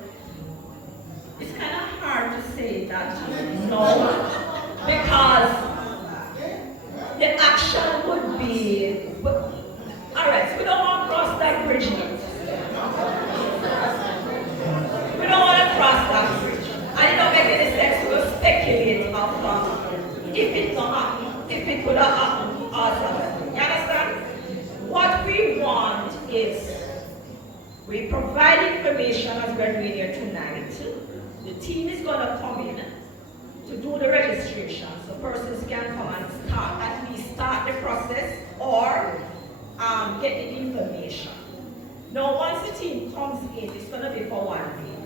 It's kind of hard to say that no, because the action would be, all right, so we don't want to cross that bridge now. We don't want to cross that bridge. And it don't make any sense to speculate about if it could happen, if it could have happened, also. You understand? What we want is, we provide information as we're doing here tonight. The team is going to come in to do the registration, so persons can come and at least start the process or get the information. Now, once the team comes in, it's going to be for 1 day.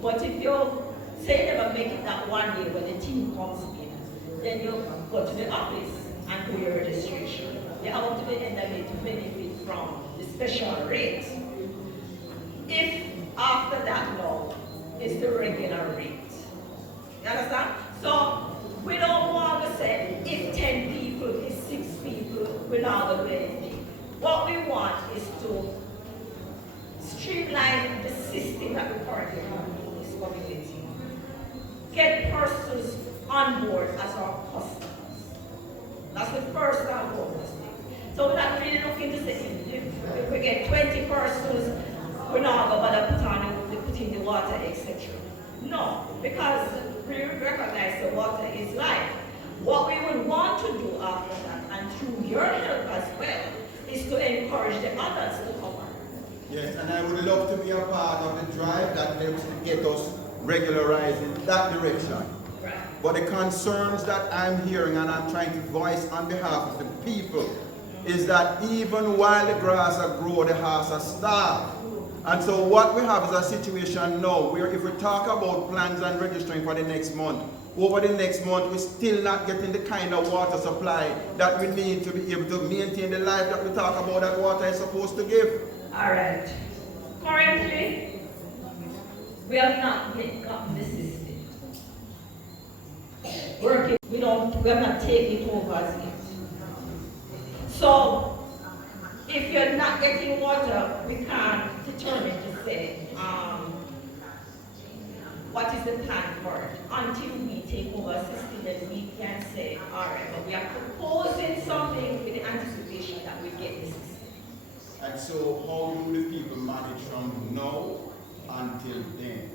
But if you say never make it that 1 day when the team comes in, then you go to the office and do your registration. You have up to the end of it to benefit from the special rate. If after that now, it's the regular rate. You understand? So we don't want to say if 10 people, if 6 people, we're not going to do anything. What we want is to streamline the system that we currently have in this community. Get persons on board as our customers. That's the first and foremost thing. So we're not really looking to say if we get 20 persons, we're not going to put in the water, etc. No, because we recognize the water is life. What we would want to do after that, and through your help as well, is to encourage the others to come on. Yes, and I would love to be a part of the drive that helps to get us regularized in that direction. Right. But the concerns that I'm hearing and I'm trying to voice on behalf of the people is that even while the grass grows, the horse are starved. And so what we have is a situation now where if we talk about plans and registering for the next month, over the next month we're still not getting the kind of water supply that we need to be able to maintain the life that we talk about that water is supposed to give. All right. Currently, we have not yet gotten the system working. We have not taken it over as yet. So, if you're not getting water, we can't determine to say what is the plan for it. Until we take over a system, then we can say, all right, but we are proposing something with the anticipation that we get this system. And so how do the people manage from now until then?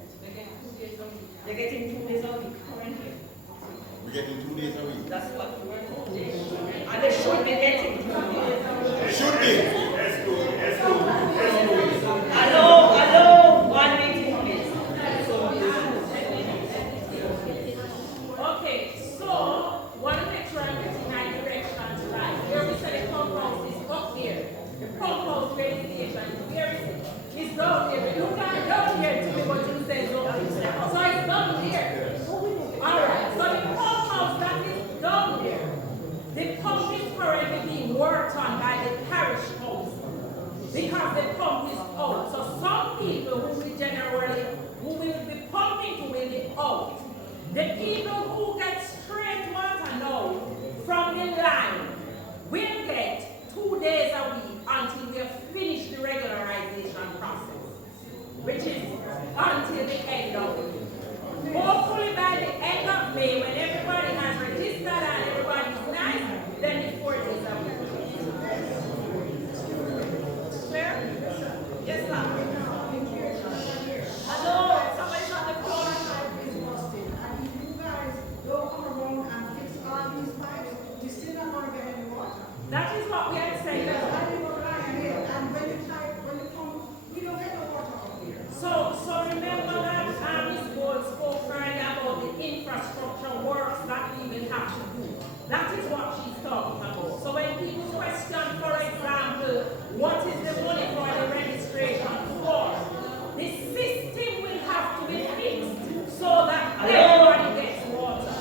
They're getting 2 days a week currently. We're getting 2 days a week. That's what we're told. And they should be getting 2 days a week. They should be. Hello, 1 meeting, please. Okay, so one of the triangles directions right. Where we say the compound is up there. The compound train station is where is it? It's down there. You can't down here to me what you say is up there. So it's down there. Alright, so the compound that is down there, the pump is currently being worked on by the parish house. Because the pump is out. So some people who will be pumping to will be out. The people who get straight water now from the line will get 2 days a week until we have finished the regularization process, which is until the end of it. Hopefully by the end of May, when everybody has registered and everybody's nice, then the 4 days a week. Clear? Yes, sir. Hello, somebody's on the phone. That is what we are saying. So remember that Ms. Gold spoke earlier about the infrastructure works that we will have to do. That is what she's talking about. So when people question, for example, what is the money for the registration for, the system will have to be fixed so that everybody gets water.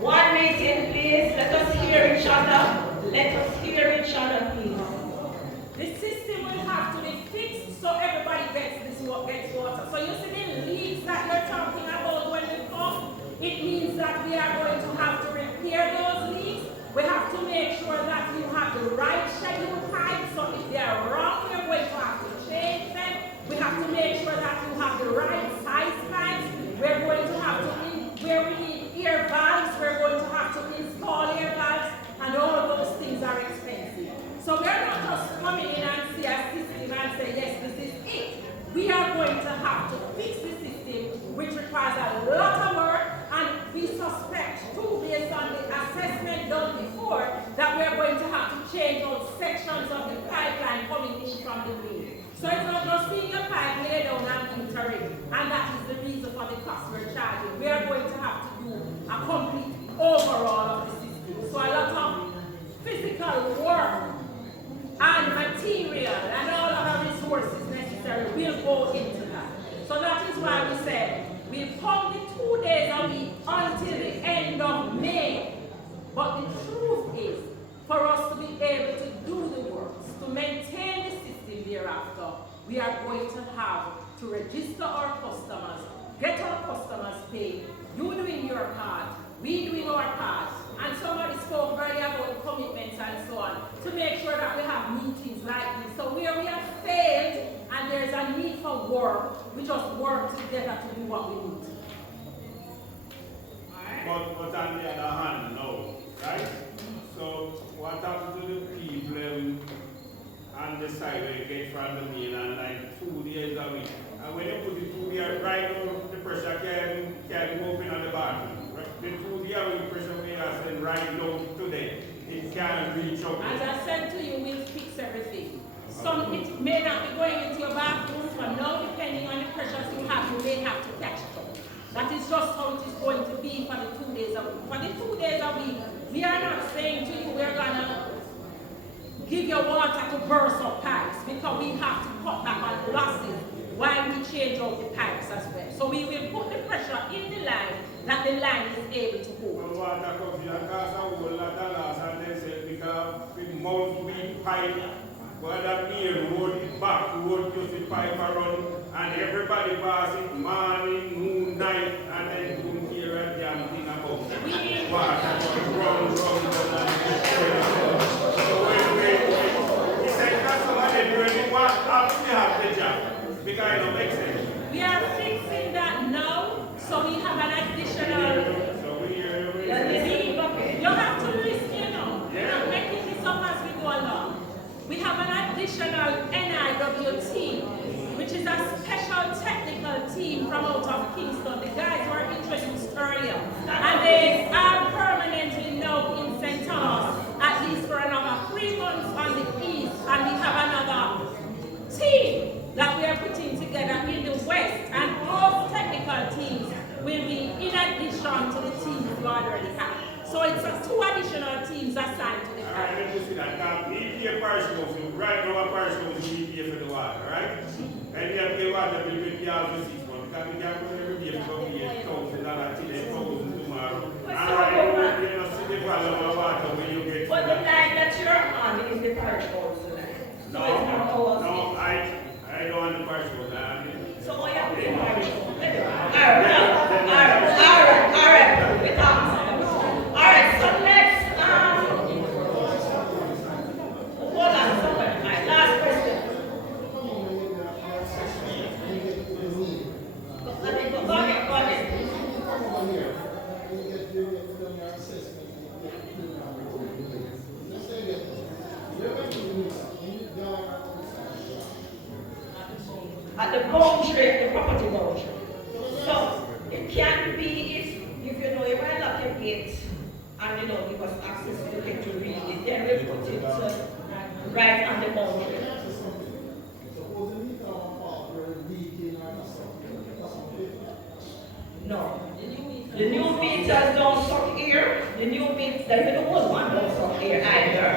1 meeting, please. Let us hear each other. Let us hear each other, please. The system will have to be fixed so everybody gets water. So you see the leaks that you're talking about when we come, it means that we are going to have to repair those leaks. We have to make sure that you have the right schedule pipes. So if they are wrong, we're going to have to change them. We have to make sure that you have the right size pipes. We're going to have to, where we need ear valves, we're going to have to install ear valves, and all of those things are expensive. So we're not just coming in and see a system and say, yes, this is it. We are going to have to fix the system, which requires a lot of work, and we suspect, too, based on the assessment done before, that we're going to have to change out sections of the pipeline coming in from the main. So it's not just seeing a pipe lay down and enter it, and that is the reason for the cost we're charging. We are going to have to do a complete overhaul of the system. So a lot of physical work and material and all of our resources resources necessary will go into that. So that is why we said we'll pump the 2 days a week until the end of May. But the truth is, for us to be able to do the works, to maintain the system thereafter, we are going to have to register our customers, get our customers paid, you doing your part, we doing our part, and somebody spoke earlier about commitments and so on, to make sure that we have meetings like this. So where we have failed and there's a need for work, we just work together to do what we need. But on the other hand, no, right? So what happens to the people on the side where you get from the meal and like 2 days a week? And when you put the 2 days right now, the pressure can move in on the bathroom. The 2 days a week pressure we are saying right now today, it can't reach up. As I said to you, we'll fix everything. Some it may not be going into your bathroom, but now depending on the pressures you have, you may have to catch it up. That is just how it is going to be for the 2 days a week. For the 2 days a week, we are not saying to you we're gonna give your water to burst up pipes, because we have to cut back on losses while we change out the pipes as well. So we will put the pressure in the line that the line is able to hold. The water comes in and costs a whole lot of loss, and they say because the mount we pipe, well that near road, back road, just the pipe around, and everybody passing morning, noon, night, and then don't hear a damn thing about water. Run, he said customer they really want to have the job, because it don't make sense. We are fixing that now, so we have an additional. You have to listen, you know. We're not making this up as we go along. We have an additional NIW team, which is a special technical team from out of Kingston. The guys were introduced earlier, and they are permanently now in St. Thomas, at least for another 3 months on the east, and we have another team that we are putting together in the west, and those technical teams will be in addition to the teams we already have. So it's 2 additional teams assigned to the all right, let me see that. Now, we pay parish council. Right now, our parish council we pay for the water, right? And we have to pay water bill with the house 6 months, because we can't put every day for $1,000 till $1,000 tomorrow. And right, you know, see the problem of water when you get. But the line that you're on is the parish council line. So it's not ours. No, I don't want the parish council. So what you have to do parish council? All right. We talk. All right, so let's, hold on, somebody, my last question. Go ahead. At the boundary, the property boundary. So, it can be if you know, if I lock your gate, and you know, give us access to the gate to read it, then we'll put it right on the boundary. No. The new meters don't suck air. The new meters, the old one don't suck air either.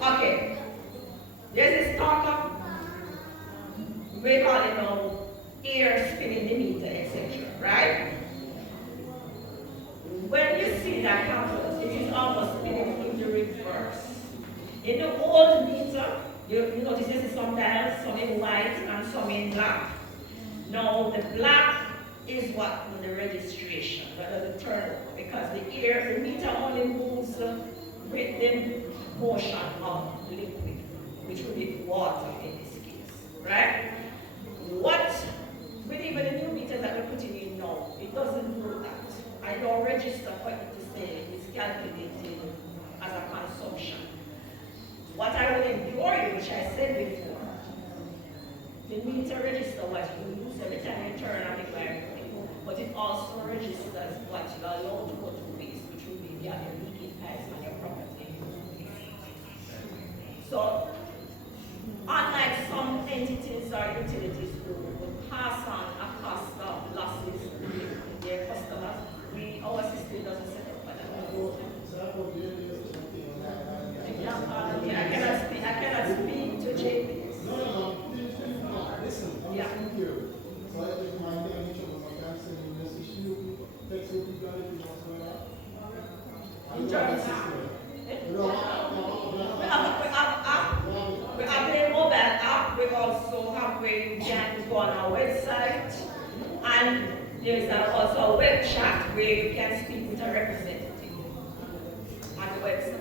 Okay. There's this talk of, we call it now, air spinning the meter, etc. Right? When you see that happen, it is almost spinning in the reverse. In the old meter, you notice this is some dials, some in white and some in black. Now the black is what the registration, rather the turnover, because the meter only moves with the motion of liquid, which will be water in this case, right? With even the new meters that we're putting in now, it doesn't do that. I don't register for it to say it's calculated as a consumption. What I will implore you, which I said before, the meter register what you use every time you turn on the wire, but it also registers what you allow to go to waste, which will be the leaking pipes on your property. So, unlike some entities or utilities who would pass on a cost of losses to their customers, our system doesn't set up for that. I cannot speak. terms. We have a mobile app. We also have where you can go on our website, and there's also a web chat where you can speak with a representative on the website.